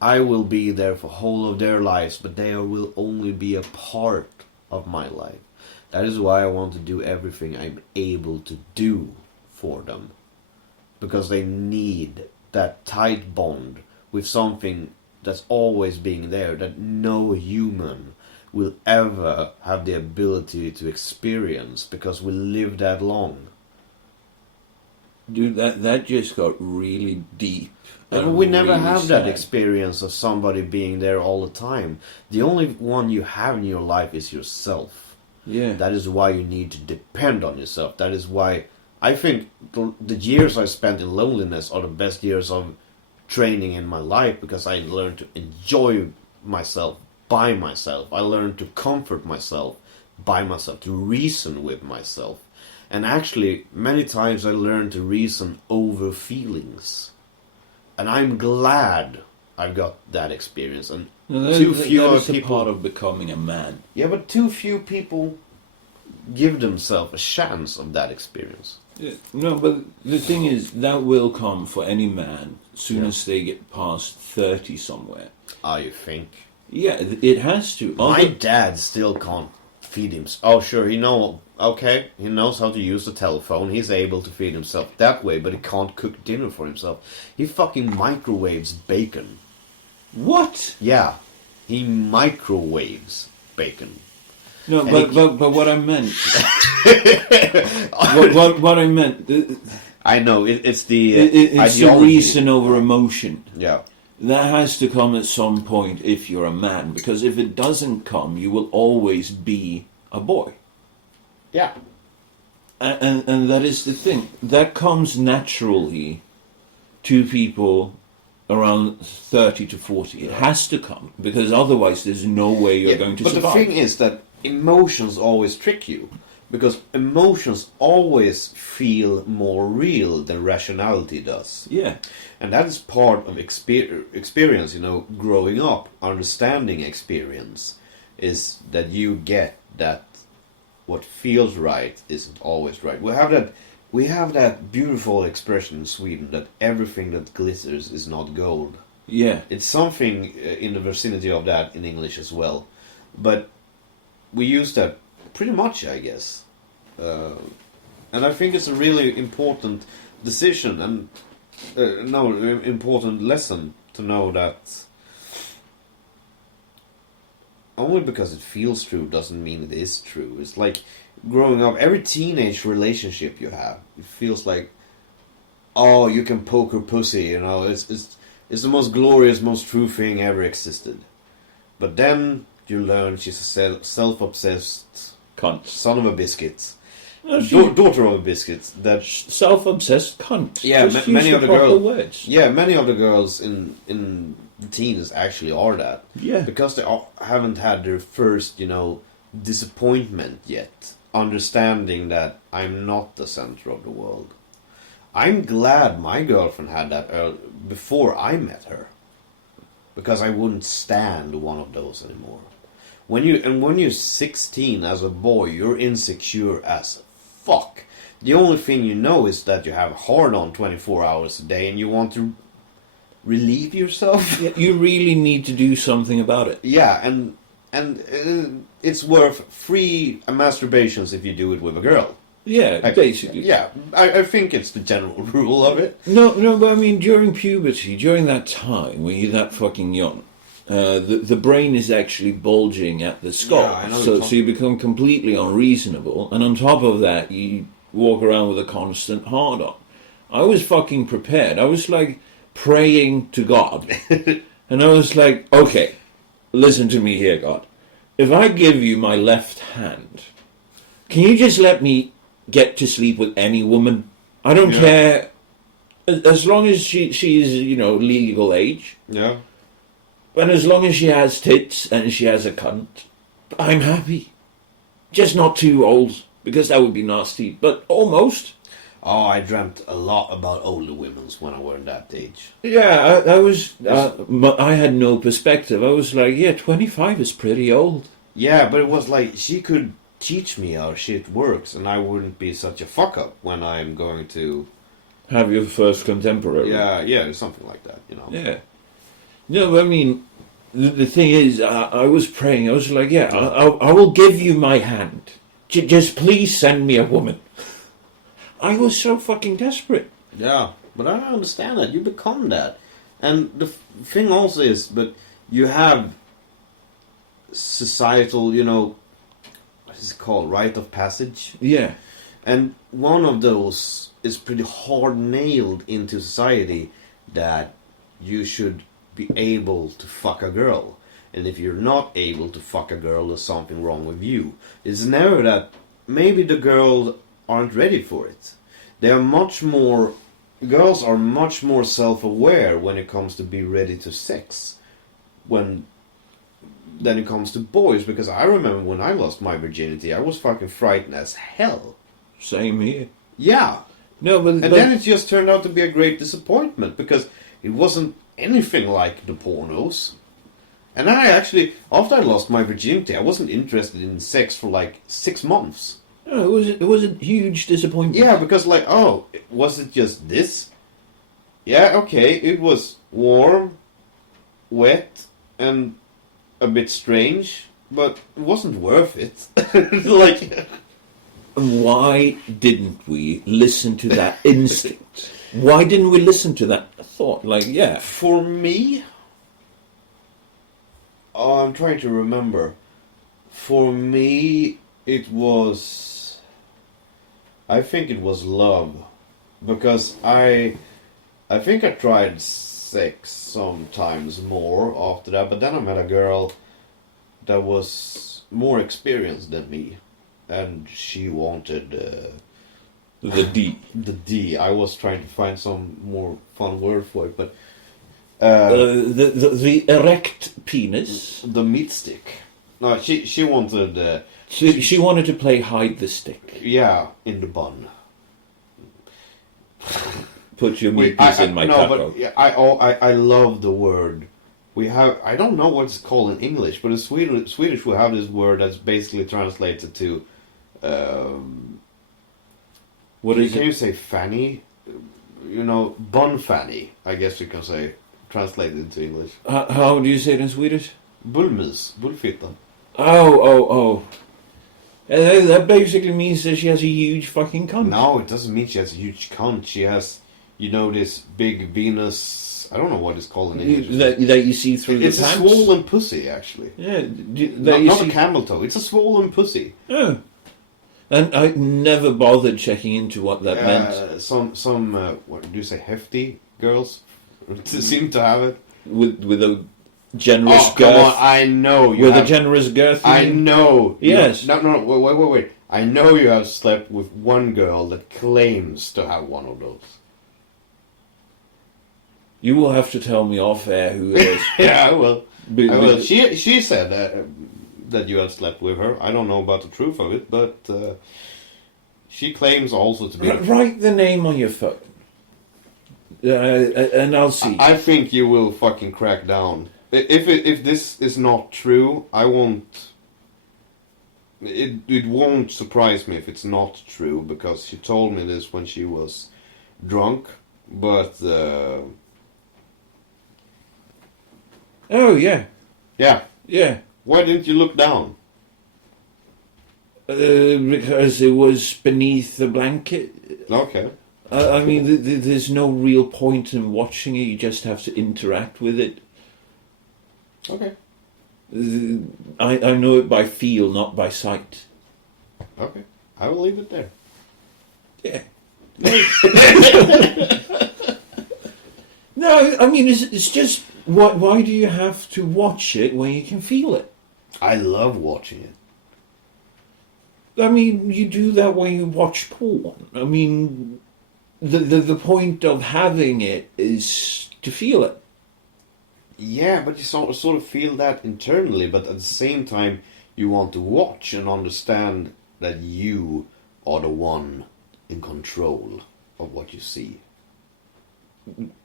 I will be there for whole of their lives, but they will only be a part of my life. That is why I want to do everything I'm able to do for them. Because they need that tight bond with something that's always being there, that no human will ever have the ability to experience, because we live that long. Dude, that just got really deep. Yeah, but we never have that experience of somebody being there all the time. The only one you have in your life is yourself. Yeah. That is why you need to depend on yourself. That is why I think the years I spent in loneliness are the best years of training in my life, because I learned to enjoy myself by myself. I learned to comfort myself by myself, to reason with myself. And actually, many times I learned to reason over feelings. And I'm glad I've got that experience. And too few that is a people. part of becoming a man. Yeah, but too few people give themselves a chance of that experience. Yeah. No, but the thing is, that will come for any man soon as they get past 30 somewhere. You think? Yeah, it has to. My dad still can't feed himself. Oh, sure, he knows how to use the telephone. He's able to feed himself that way, but he can't cook dinner for himself. He fucking microwaves bacon. What? Yeah, he microwaves bacon. No, And but what I meant... what I meant... I know, it's the it's the ideology. reason over emotion. Yeah. That has to come at some point if you're a man. Because if it doesn't come, you will always be a boy. Yeah. And that is the thing. That comes naturally to people around 30 to 40. It has to come. Because otherwise there's no way you're going to survive. But the thing is that emotions always trick you. Because emotions always feel more real than rationality does. Yeah. And that is part of experience, growing up, understanding experience, is that you get that what feels right isn't always right. We have that beautiful expression in Sweden that everything that glitters is not gold. Yeah. It's something in the vicinity of that in English as well. But we use that pretty much, I guess. And I think it's a really important decision and important lesson to know that only because it feels true doesn't mean it is true. It's like growing up, every teenage relationship you have, it feels like, oh, you can poke her pussy, it's the most glorious, most true thing ever existed. But then you learn she's a self-obsessed Cunt. son of a biscuit. No, Daughter of a biscuit. That self-obsessed cunt. Yeah, Just many use of the proper girls. words. Yeah, many of the girls in the teens actually are that. Yeah. Because they haven't had their first, disappointment yet. Understanding that I'm not the center of the world. I'm glad my girlfriend had that before I met her. because I wouldn't stand one of those anymore. When you're 16 as a boy, you're insecure as fuck. The only thing you know is that you have hard on 24 hours a day and you want to relieve yourself. Yeah, you really need to do something about it. Yeah, and it's worth free masturbations if you do it with a girl. Yeah, basically. Yeah, I think it's the general rule of it. No, but I mean, during puberty, during that time when you're that fucking young, the brain is actually bulging at the skull. Yeah, I know so you become completely unreasonable, and on top of that, you walk around with a constant hard-on. I was fucking prepared. I was like praying to God, and I was like, okay, listen to me here, God. If I give you my left hand, can you just let me get to sleep with any woman? I don't care, as long as she is, legal age. Yeah. And as long as she has tits and she has a cunt, I'm happy. Just not too old, because that would be nasty, but almost. Oh, I dreamt a lot about older women when I were that age. Yeah, I was. I had no perspective. I was like, yeah, 25 is pretty old. Yeah, but it was like she could teach me how shit works, and I wouldn't be such a fuck up when I'm going to Have your first contemporary. Yeah, something like that, Yeah. No, I mean, the thing is, I was praying. I was like, yeah, I will give you my hand. Just please send me a woman. I was so fucking desperate. Yeah, but I don't understand that. You become that. And the thing also is, but you have societal, what is it called? Rite of passage? Yeah. And one of those is pretty hard nailed into society, that you should be able to fuck a girl. And if you're not able to fuck a girl, there's something wrong with you. It's never that maybe the girls aren't ready for it. Girls are much more self-aware when it comes to be ready to sex than it comes to boys. Because I remember when I lost my virginity, I was fucking frightened as hell. Same here. Yeah. No, but then it just turned out to be a great disappointment, because it wasn't anything like the pornos. And I actually, after I lost my virginity, I wasn't interested in sex for like 6 months. No, it was a huge disappointment. Yeah, because was it just this? Yeah, okay, it was warm, wet, and a bit strange, but it wasn't worth it. Why didn't we listen to that instinct? Why didn't we listen to that thought? For me, I'm trying to remember. For me, I think it was love. Because I think I tried sex sometimes more after that, but then I met a girl that was more experienced than me. And she wanted The D. the D. I was trying to find some more fun word for it, but The erect penis. the meat stick. No, she wanted. She wanted to play hide the stick. Yeah, in the bun. Put your meat piece in my taco. But yeah, I love the word. We have, I don't know what it's called in English, but in Swedish we have this word that's basically translated to. What is Can it? you say fanny? Bun fanny. I guess you can say, translated into English. How do you say it in Swedish? Bullmus, bullfitta. Oh. That basically means that she has a huge fucking cunt. No, it doesn't mean she has a huge cunt. She has, this big Venus. I don't know what it's called in English. That you see through It's the a pants? swollen pussy, actually. Yeah. Not a camel toe. It's a swollen pussy. Oh. And I never bothered checking into what that meant. Some what do you say, hefty girls seem to have it. With a generous Oh, girth. come on, I know you With have, a generous girth. you I mean? know. Yes. No, wait. I know you have slept with one girl that claims to have one of those. You will have to tell me off air who it is. Yeah, I will. Be- I will. be- She said that you had slept with her. I don't know about the truth of it, but she claims also to be. Write the name on your phone. And I'll see. I think you will fucking crack down. If this is not true, I won't. It won't surprise me if it's not true, because she told me this when she was drunk. But Oh, yeah. yeah, Yeah. why didn't you look down? Because it was beneath the blanket. Okay. I mean, there's no real point in watching it. You just have to interact with it. Okay. I know it by feel, not by sight. Okay. I will leave it there. Yeah. No, I mean, it's just, why do you have to watch it when you can feel it? I love watching it. I mean, you do that when you watch porn. I mean, the point of having it is to feel it. Yeah, but you sort of feel that internally, but at the same time, you want to watch and understand that you are the one in control of what you see.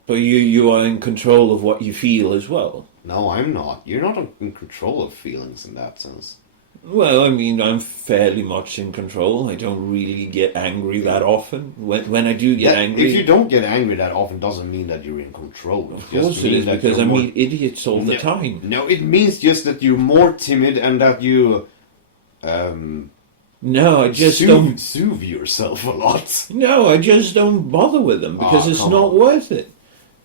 But you are in control of what you feel as well. No, I'm not. You're not in control of feelings in that sense. Well, I mean, I'm fairly much in control. I don't really get angry that often. When I do get angry... If you don't get angry that often, doesn't mean that you're in control. Of course it is, because I meet idiots all the time. No, it means just that you're more timid and that you... No, I just don't... soothe yourself a lot. No, I just don't bother with them, because it's come not on. worth it.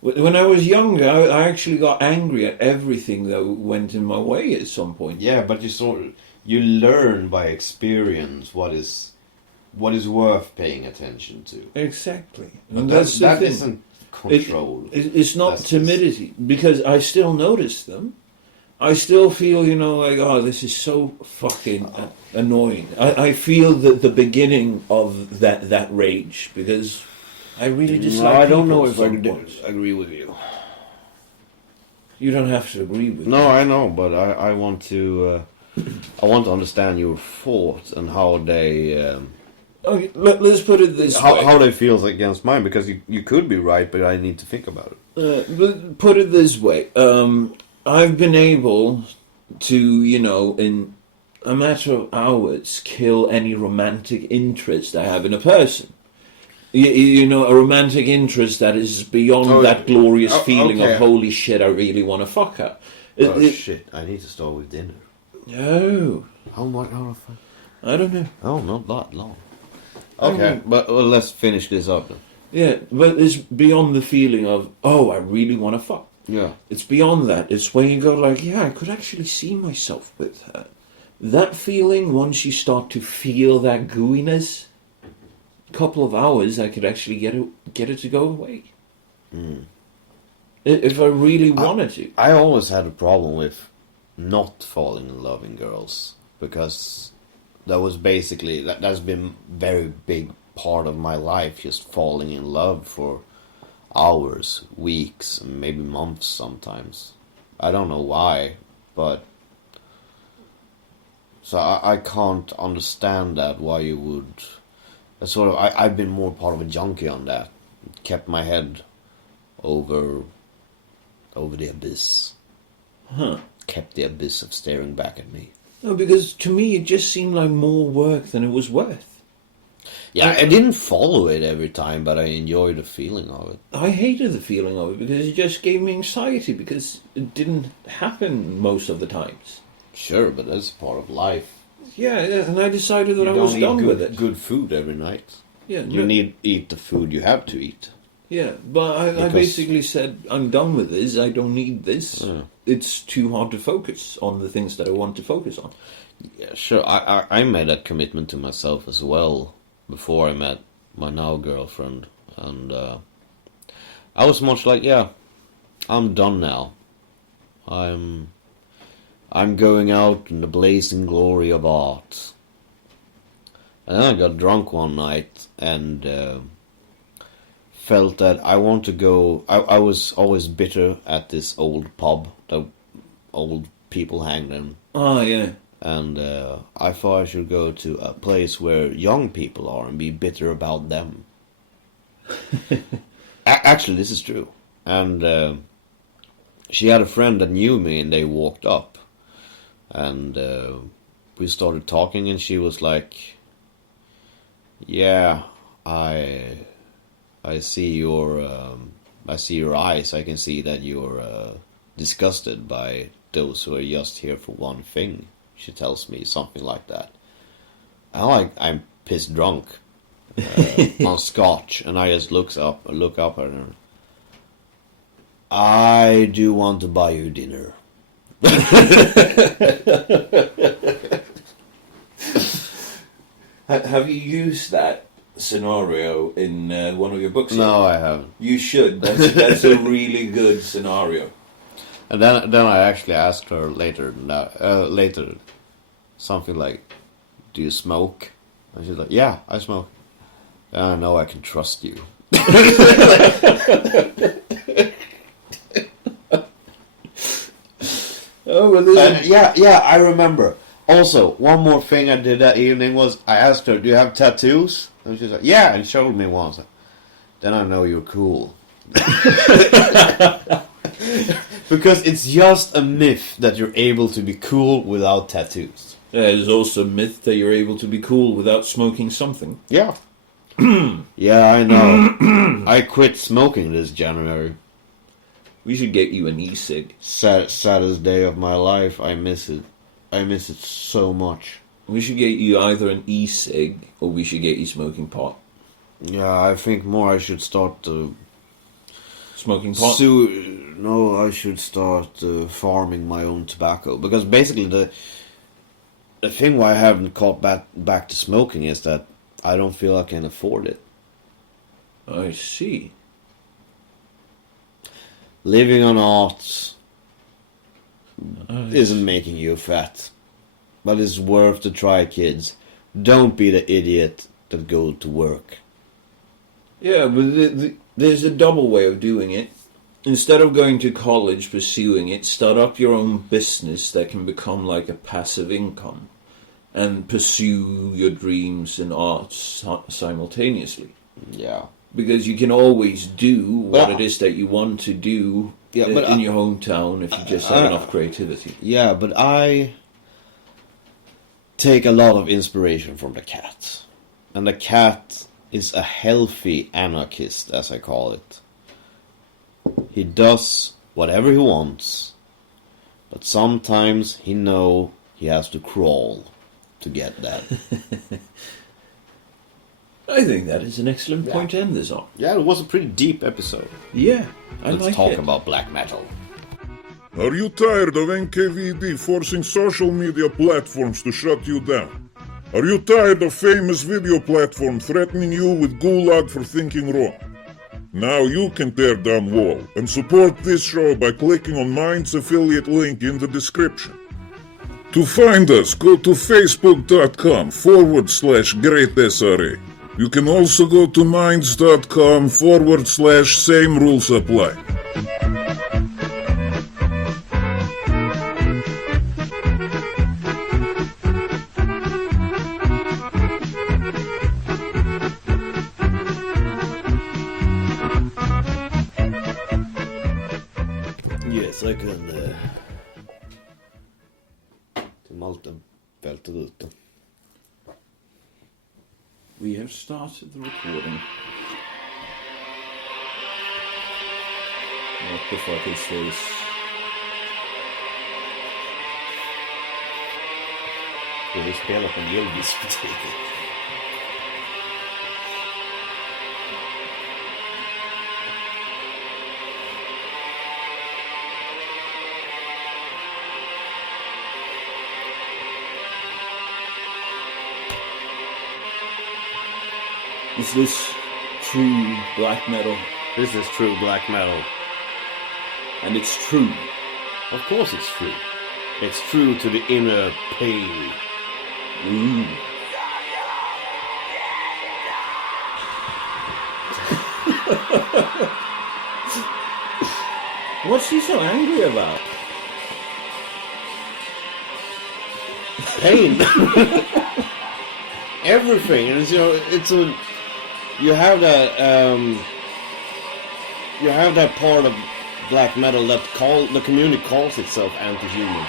When I was younger, I actually got angry at everything that went in my way at some point. Yeah, but you learn by experience what is worth paying attention to. Exactly. But And that's the that thing. isn't control. It's not That's just- timidity, because I still notice them. I still feel, like, oh, this is so fucking annoying. I feel the beginning of that rage, because I really dislike I don't people know at if I some point. agree with you. You don't have to agree with me. No, I know, but I want to understand your thoughts and how they Okay, let's put it this way. how they feel against mine, because you could be right, but I need to think about it. But put it this way. I've been able to, in a matter of hours, kill any romantic interest I have in a person. A romantic interest that is beyond that glorious feeling okay. of, holy shit, I really want to fuck her. Shit! I need to start with dinner. No, How much? How the fuck? I don't know. Oh, not that long. Okay, but let's finish this up then. Yeah, but it's beyond the feeling of, oh, I really want to fuck. Yeah. It's beyond that. It's when you go like, yeah, I could actually see myself with her. That feeling, once you start to feel that gooiness, a couple of hours, I could actually get it to go away. If I really wanted to. I always had a problem with not falling in love in girls, because that was basically that's been very big part of my life, just falling in love for hours, weeks, and maybe months sometimes. I don't know why, but so I can't understand that, why you would. I've been more part of a junkie on that. Kept my head over the abyss. Huh. Kept the abyss of staring back at me. No, because to me it just seemed like more work than it was worth. Yeah, I didn't follow it every time, but I enjoyed the feeling of it. I hated the feeling of it because it just gave me anxiety because it didn't happen most of the times. Sure, but that's part of life. Yeah, and I decided that You I don't was eat done with it. good food every night. Yeah, You need eat the food you have to eat. Yeah, but I Because- basically said, I'm done with this, I don't need this. Yeah. It's too hard to focus on the things that I want to focus on. Yeah, sure. I made that commitment to myself as well before I met my now girlfriend, and I was much like, yeah, I'm done now. I'm going out in the blazing glory of art. And then I got drunk one night and felt that I want to go. I was always bitter at this old pub that old people hang in. Ah, yeah. And I thought I should go to a place where young people are and be bitter about them. Actually, this is true. And she had a friend that knew me, and they walked up, and we started talking, and she was like, "Yeah, I see your eyes. I can see that you're disgusted by those who are just here for one thing." She tells me something like that. I'm pissed drunk on scotch, and I just look up at her. I do want to buy you dinner. Have you used that scenario in one of your books? No, I haven't. You should. That's a really good scenario. And then I actually asked her later, something like, "Do you smoke?" And she's like, "Yeah, I smoke." And I know I can trust you. Oh, well, Yeah, I remember. Also, one more thing I did that evening was I asked her, "Do you have tattoos?" And she's like, "Yeah," and showed me one. So, then I know you're cool. Because it's just a myth that you're able to be cool without tattoos. there's also a myth that you're able to be cool without smoking something. Yeah. Yeah, I know. I quit smoking this January. We should get you an e-cig. Saddest day of my life. I miss it. I miss it so much. We should get you either an e-cig or we should get you smoking pot. Yeah, I think more I should start Smoking pot? No, I should start farming my own tobacco. Because basically the thing why I haven't caught back to smoking is that I don't feel I can afford it. I see. Living on arts isn't making you fat. But it's worth to try, kids. Don't be the idiot that go to work. Yeah, but there's a double way of doing it. Instead of going to college, pursuing it, start up your own business that can become like a passive income and pursue your dreams and arts simultaneously. Yeah. Because you can always do what But- it is that you want to do in your hometown if you just have enough creativity. Yeah, but I take a lot of inspiration from the cat. And the cat is a healthy anarchist, as I call it. He does whatever he wants, but sometimes he knows he has to crawl to get that. I think that is an excellent point to end this on. Yeah, it was a pretty deep episode. Yeah, I Let's like talk it. about black metal. Are you tired of NKVD forcing social media platforms to shut you down? Are you tired of famous video platforms threatening you with gulag for thinking wrong? Now you can tear down wall and support this show by clicking on Mind's affiliate link in the description. To find us, go to facebook.com/greatsra. You can also go to minds.com/same rules apply. Yes, I can... till Malte välter ut det. We have started the recording. What the fuck is this? Jag vill spela på en eldiskotek. Is this true black metal? This is true black metal. And it's true. Of course it's true. It's true to the inner pain. Ooh. What's he so angry about? Pain. Everything. And it's, it's a... You have that part of black metal that the community calls itself anti-human.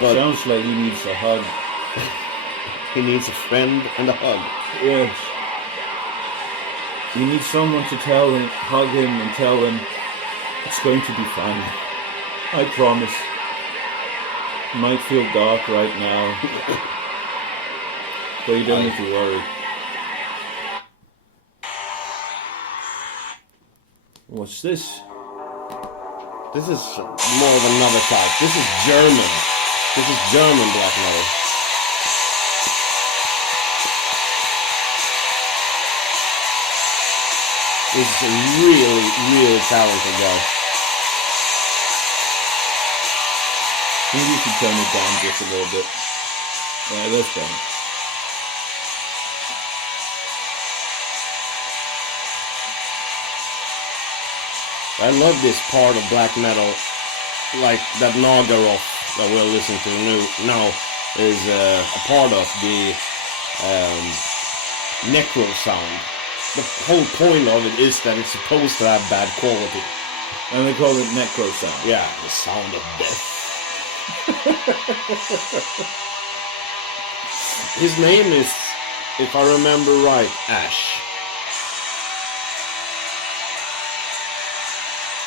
But Sounds like he needs a hug. he needs a friend and a hug. Yes. You need someone to hug him and tell him it's going to be fine. I promise. It might feel dark right now, but you don't need to worry. What's this? This is more of another type. This is German. This is German black metal. This is a really, really talented guy. Maybe you should turn it down just a little bit. Yeah, that's better. I love this part of black metal, like that Nagaroth that we're listening to now is a part of the necro sound. The whole point of it is that it's supposed to have bad quality. And they call it necro sound. Yeah, the sound of death. His name is, if I remember right, Ash.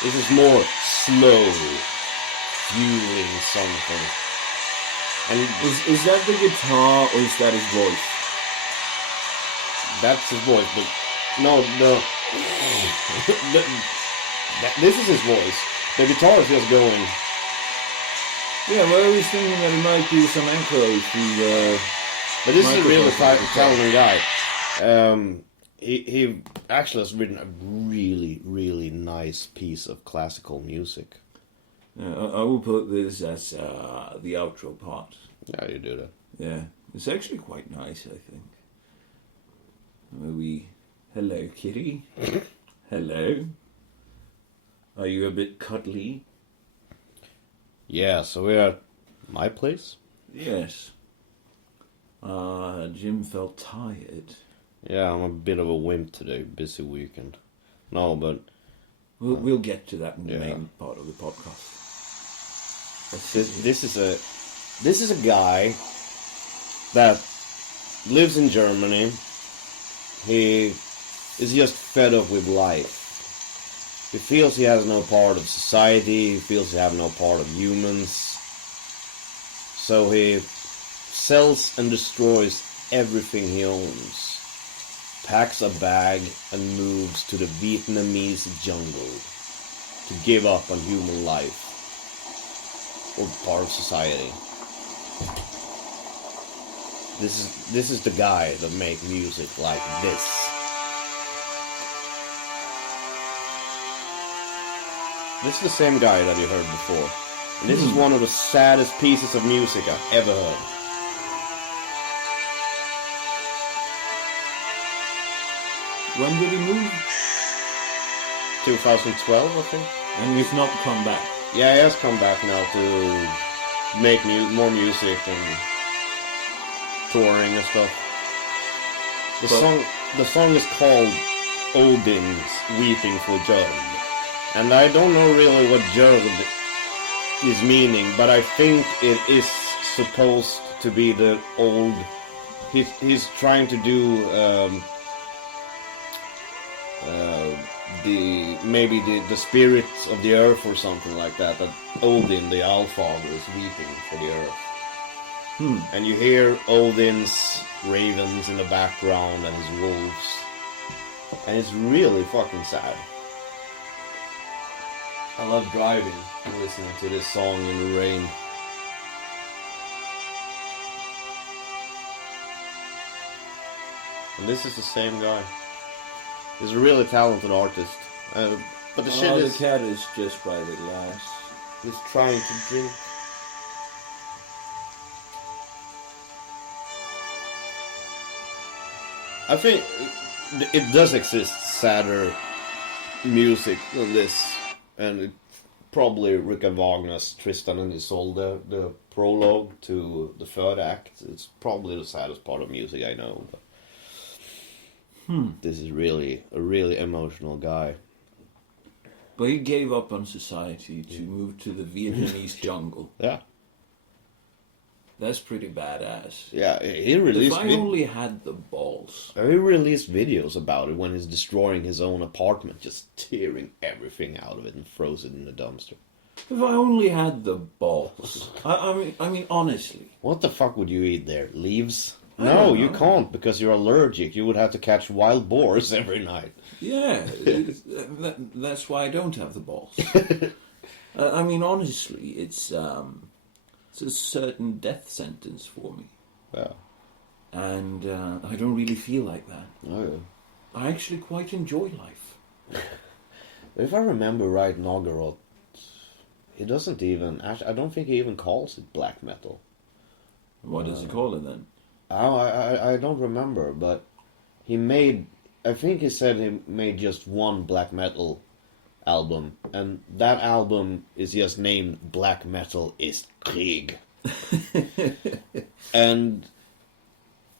This is more slow, fueling something. And Is that the guitar or is that his voice? that's his voice, but no, this is his voice. The guitar is just going. Yeah, well, I was thinking that it might be some echoes through But this is a really microphone. talented guy. He actually has written a really, really nice piece of classical music. Yeah, I will put this as the outro part. Yeah, you do that. Yeah, it's actually quite nice, I think. Hello, kitty. Hello. Are you a bit cuddly? Yeah, so we're at my place. Yes. Jim felt tired. Yeah, I'm a bit of a wimp today. Busy weekend. No, but We'll get to that in the Yeah. main part of the podcast. this is a guy that lives in Germany. He is just fed up with life. He feels he has no part of society. He feels he has no part of humans. So he sells and destroys everything he owns. Packs a bag and moves to the Vietnamese jungle to give up on human life or part of society. This is the guy that make music like this. This is the same guy that you heard before. And this is one of the saddest pieces of music I've ever heard. When did he move? 2012, I think. And he's not come back. Yeah, he has come back now to make more music and touring and stuff. The song is called Odin's Weeping for Jörg. And I don't know really what Jörg is meaning, but I think it is supposed to be the old... He's trying to do the spirits of the earth or something like that. That Odin, the Allfather, is weeping for the earth. And you hear Odin's ravens in the background and his wolves. And it's really fucking sad. I love driving and listening to this song in the rain. And this is the same guy. He's a really talented artist. But the shit The is... cat is just by the glass. He's trying to drink. I think it does exist sadder music than this, and it probably Richard Wagner's Tristan and Isolde, the prologue to the third act. It's probably the saddest part of music I know. But this is really a really emotional guy. But he gave up on society to move to the Vietnamese jungle. Yeah. That's pretty badass. Yeah, he If released I only had the balls. he released videos about it when he's destroying his own apartment, just tearing everything out of it and throws it in the dumpster. If I only had the balls. I mean, honestly. What the fuck would you eat there? Leaves? I No, don't you know. can't because you're allergic. You would have to catch wild boars every night. Yeah, that's why I don't have the balls. I mean, honestly, it's a certain death sentence for me. Yeah. And I don't really feel like that. Oh, yeah. I actually quite enjoy life. If I remember right, Nogoroth, he doesn't even... Actually, I don't think he even calls it black metal. What does he call it then? Oh, I don't remember, but he made... I think he said he made just one black metal album, and that album is just named Black Metal is Krieg. And...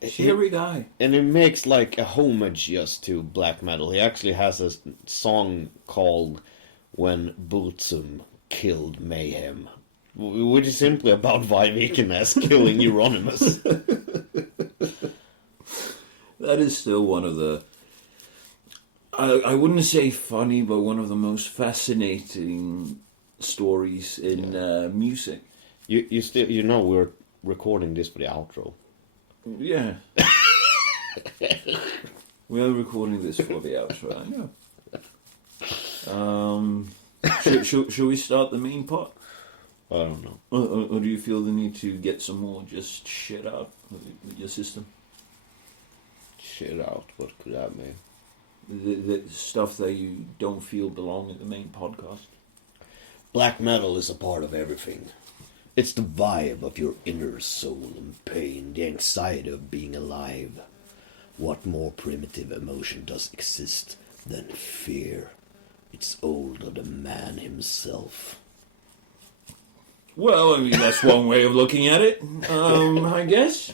Cheery guy. And it makes like a homage just to black metal. He actually has a song called When Burzum Killed Mayhem, which is simply about Vivekaness killing Euronymous. That is still one of the... I wouldn't say funny, but one of the most fascinating stories in music. You know we're recording this for the outro. Yeah. We are recording this for the outro, I know. Should we start the main part? I don't know. Or do you feel the need to get some more just shit out with your system? Shit out, what could that mean? The stuff that you don't feel belong in the main podcast? Black metal is a part of everything. It's the vibe of your inner soul and pain, the anxiety of being alive. What more primitive emotion does exist than fear? It's older than man himself. Well, I mean, that's one way of looking at it, I guess.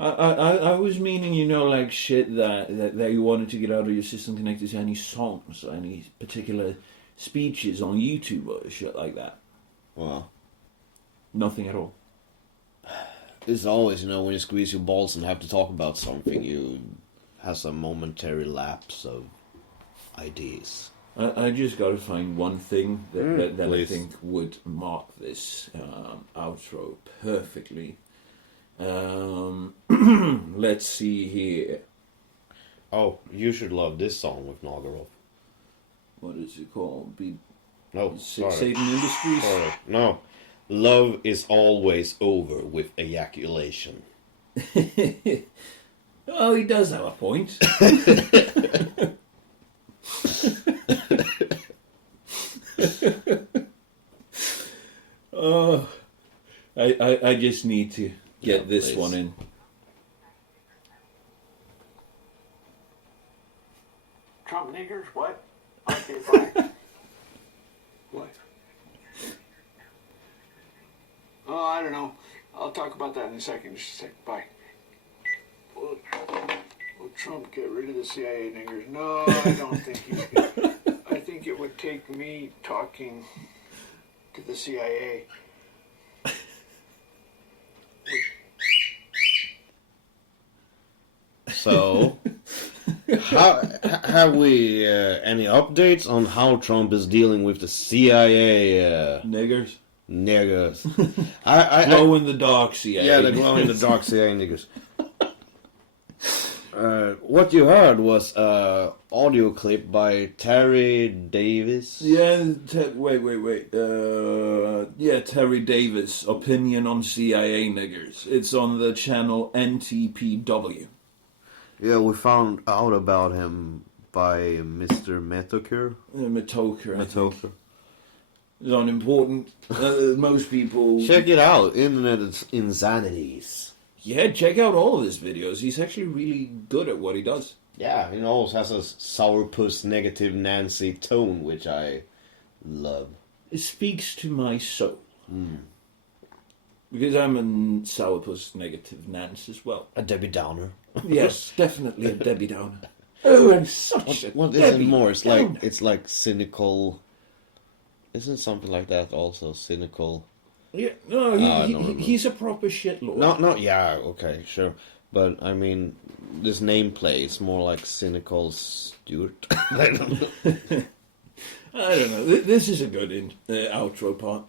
I was meaning, you know, like shit that you wanted to get out of your system connected to any songs or any particular speeches on YouTube or shit like that. Well, Nothing at all. it's always, you know, when you squeeze your balls and have to talk about something, you have a momentary lapse of ideas. I just got to find one thing that I please. think would mark this outro perfectly. Let's see here. Oh, you should love this song with Nogoroth. What is it called? No, sorry. Satan Industries? Sorry. No. Love is always over with ejaculation. Oh, he does have a point. Oh, I just need to get this please. one in. Trump niggers? What? Okay, fine. What? Oh, I don't know. I'll talk about that in a second. Just a second. Bye. Will Trump get rid of the CIA niggers? No, I don't think he's gonna. I think it would take me talking to the CIA. So, have we any updates on how Trump is dealing with the CIA Niggers. niggers? Glow in the dark CIA. Yeah, the glow in the dark CIA niggers. What you heard was audio clip by Terry Davis. Yeah, wait. Yeah, Terry Davis, Opinion on CIA Niggers. It's on the channel NTPW. Yeah, we found out about him by Mr. Metokur. Matoker. I think. Metokur. It's unimportant. Most people... Check it out, Internet Insanities. Yeah, check out all of his videos. He's actually really good at what he does. Yeah, he always has a sourpuss negative Nancy tone, which I love. It speaks to my soul. Because I'm a sourpuss negative Nance as well. A Debbie Downer. Yes, definitely a Debbie Downer. Oh, and such a What is Debbie it more? It's Downer. like cynical. Isn't something like that also cynical? Yeah, no, I don't remember. he's a proper shitlord. No, yeah, okay, sure. But I mean, this nameplay is more like cynical Stuart. I don't know. I don't know. This is a good outro part.